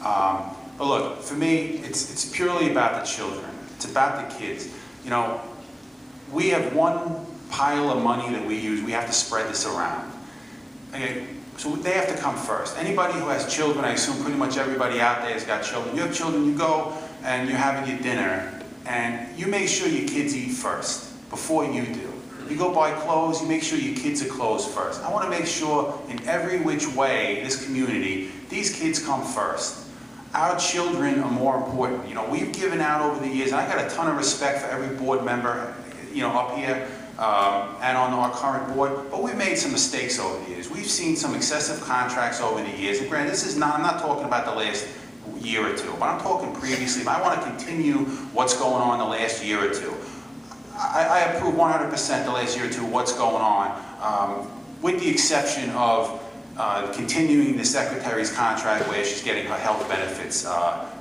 But look, for me, it's purely about the children. It's about the kids. You know, we have one pile of money that we use. We have to spread this around. Okay, so they have to come first. Anybody who has children, I assume pretty much everybody out there has got children. You have children, you go and you're having your dinner, and you make sure your kids eat first before you do. You go buy clothes, you make sure your kids are clothes first. I want to make sure in every which way, this community, these kids come first. Our children are more important. You know, we've given out over the years, and I got a ton of respect for every board member, you know, up here and on our current board, but we've made some mistakes over the years. We've seen some excessive contracts over the years, and granted, I'm not talking about the last year or two, but I'm talking previously, but I want to continue what's going on the last year or two. I approve 100% the last year or two what's going on, with the exception of continuing the secretary's contract where she's getting her health benefits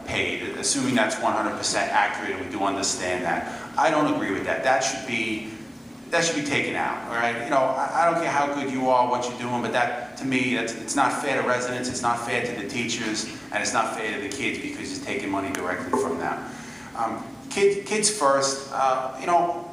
paid, assuming that's 100% accurate, and we do understand that. I don't agree with that. That should be taken out, all right? You know, I don't care how good you are, what you're doing, but that, to me, it's not fair to residents, it's not fair to the teachers, and it's not fair to the kids because you're taking money directly from them. Kids first, you know,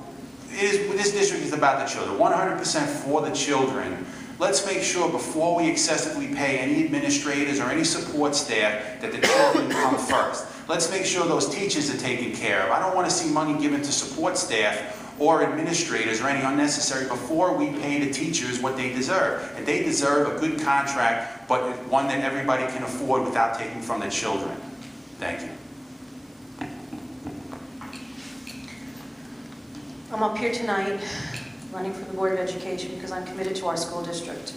this district is about the children, 100% for the children. Let's make sure before we excessively pay any administrators or any support staff that the children come first. Let's make sure those teachers are taken care of. I don't want to see money given to support staff or administrators or any unnecessary before we pay the teachers what they deserve. And they deserve a good contract, but one that everybody can afford without taking from the children. Thank you. I'm up here tonight running for the Board of Education because I'm committed to our school district.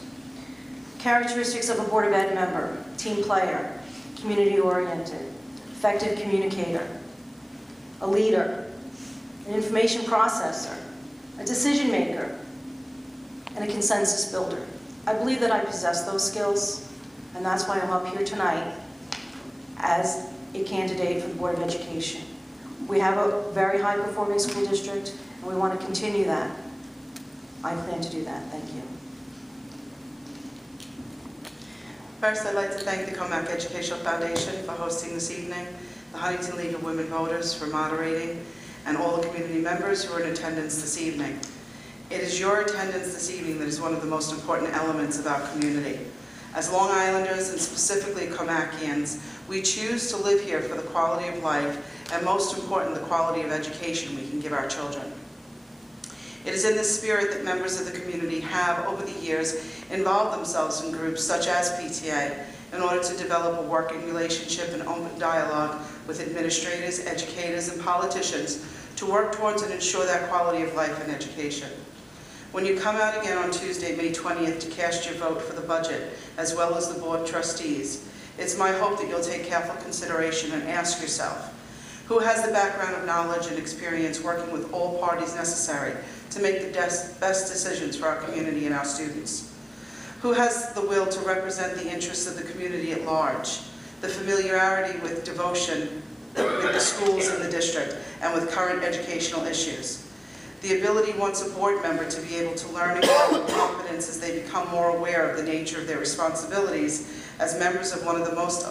Characteristics of a Board of Ed member: team player, community-oriented, effective communicator, a leader, an information processor, a decision maker, and a consensus builder. I believe that I possess those skills, and that's why I'm up here tonight as a candidate for the Board of Education. We have a very high-performing school district, and we want to continue that. I plan to do that. Thank you. First, I'd like to thank the Commack Educational Foundation for hosting this evening, the Huntington League of Women Voters for moderating, and all the community members who are in attendance this evening. It is your attendance this evening that is one of the most important elements of our community. As Long Islanders, and specifically Comackians, we choose to live here for the quality of life, and most important, the quality of education we can give our children. It is in this spirit that members of the community have, over the years, involved themselves in groups such as PTA in order to develop a working relationship and open dialogue with administrators, educators, and politicians to work towards and ensure that quality of life in education. When you come out again on Tuesday, May 20th, to cast your vote for the budget, as well as the board trustees, it's my hope that you'll take careful consideration and ask yourself, who has the background of knowledge and experience working with all parties necessary to make the best decisions for our community and our students? Who has the will to represent the interests of the community at large, the familiarity with devotion with the schools in the district and with current educational issues? The ability, once a board member, to be able to learn and grow with confidence as they become more aware of the nature of their responsibilities as members of one of the most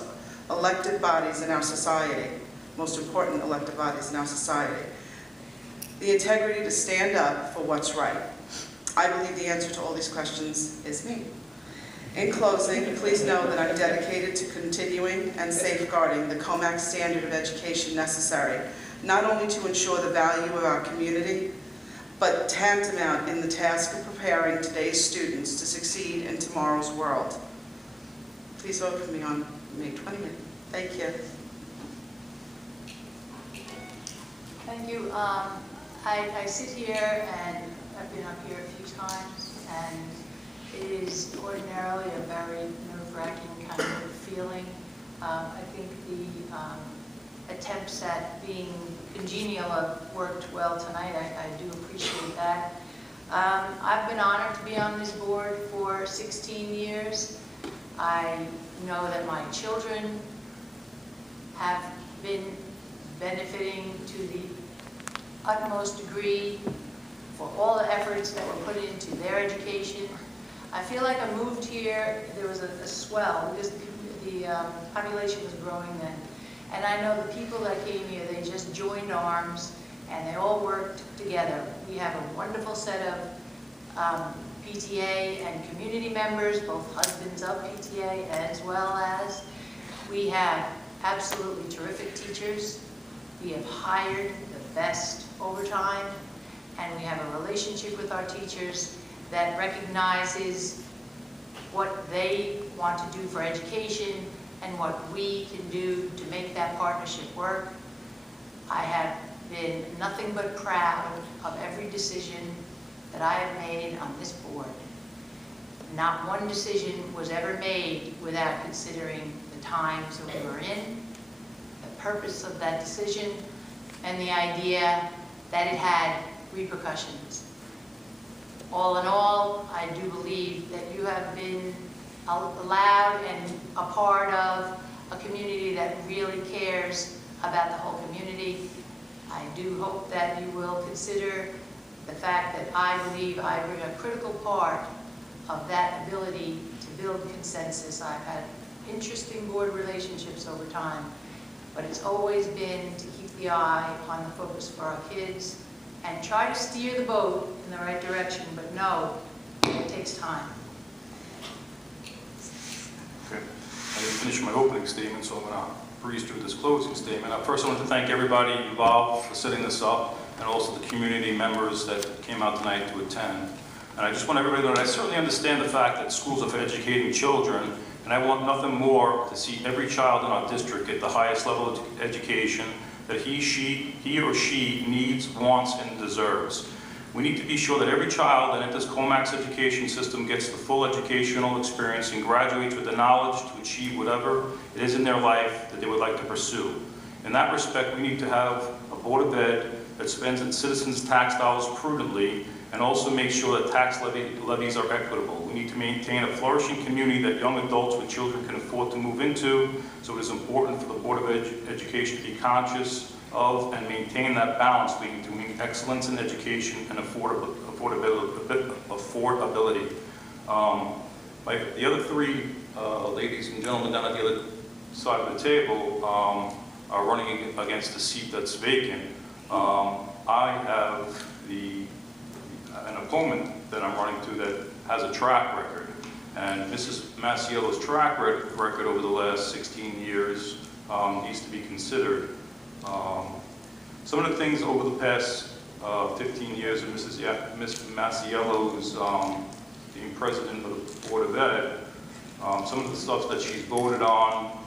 elected bodies in our society, most important elected bodies in our society. The integrity to stand up for what's right. I believe the answer to all these questions is me. In closing, please know that I'm dedicated to continuing and safeguarding the Commack standard of education necessary, not only to ensure the value of our community, but tantamount in the task of preparing today's students to succeed in tomorrow's world. Please vote for me on May 20th. Thank you. Thank you. I sit here, and I've been up here a few times, and it is ordinarily a very nerve-wracking kind of feeling. I think the attempts at being congenial have worked well tonight. I do appreciate that. I've been honored to be on this board for 16 years. I know that my children have been benefiting to the utmost degree for all the efforts that were put into their education. I feel like I moved here, there was a swell because the population was growing then. And I know the people that came here, they just joined arms and they all worked together. We have a wonderful set of PTA and community members, both husbands of PTA as well as we have absolutely terrific teachers. We have hired the best over time, and we have a relationship with our teachers that recognizes what they want to do for education and what we can do to make that partnership work. I have been nothing but proud of every decision that I have made on this board. Not one decision was ever made without considering the times that we were in, the purpose of that decision, and the idea that it had repercussions. All in all, I do believe that you have been loud and a part of a community that really cares about the whole community. I do hope that you will consider the fact that I believe I bring a critical part of that ability to build consensus. I've had interesting board relationships over time, but it's always been to keep the eye on the focus for our kids and try to steer the boat in the right direction, but no, it takes time. Okay. I didn't finish my opening statement, so I'm going to breeze through this closing statement. First, I want to thank everybody involved for setting this up, and also the community members that came out tonight to attend. And I just want everybody to know that I certainly understand the fact that schools are for educating children, and I want nothing more to see every child in our district get the highest level of education that he or she needs, wants, and deserves. We need to be sure that every child that enters Commack's education system gets the full educational experience and graduates with the knowledge to achieve whatever it is in their life that they would like to pursue. In that respect, we need to have a Board of Ed that spends its citizens' tax dollars prudently and also make sure that tax levies are equitable. We need to maintain a flourishing community that young adults with children can afford to move into, so it is important for the Board of Education to be conscious of and maintain that balance between excellence in education and affordability. The other three ladies and gentlemen down at the other side of the table are running against a seat that's vacant. I have an opponent that I'm running to that has a track record, and Mrs. Masiello's track record over the last 16 years needs to be considered. Some of the things over the past 15 years of Ms. Masiello's being president of the Board of Ed, some of the stuff that she's voted on,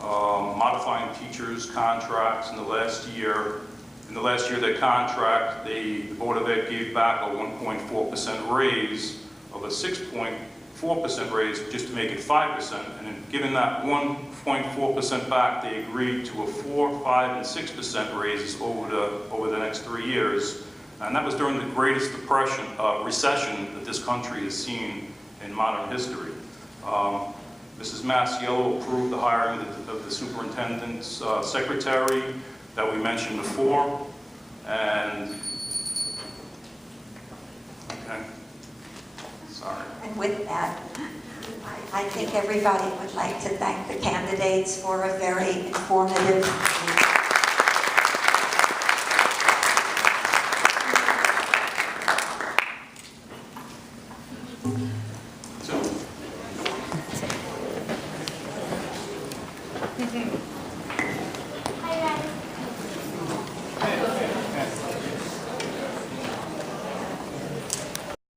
modifying teachers' contracts in the last year. In the last year of their contract, the Board of Ed gave back a 1.4% raise of a 6.4% raise just to make it 5%. And in giving that 1.4% back, they agreed to a 4%, 5%, and 6% raises over the next 3 years. And that was during the greatest recession that this country has seen in modern history. Mrs. Masiello approved the hiring of the superintendent's secretary that we mentioned before, and, okay, sorry. And with that, I think everybody would like to thank the candidates for a very informative meeting.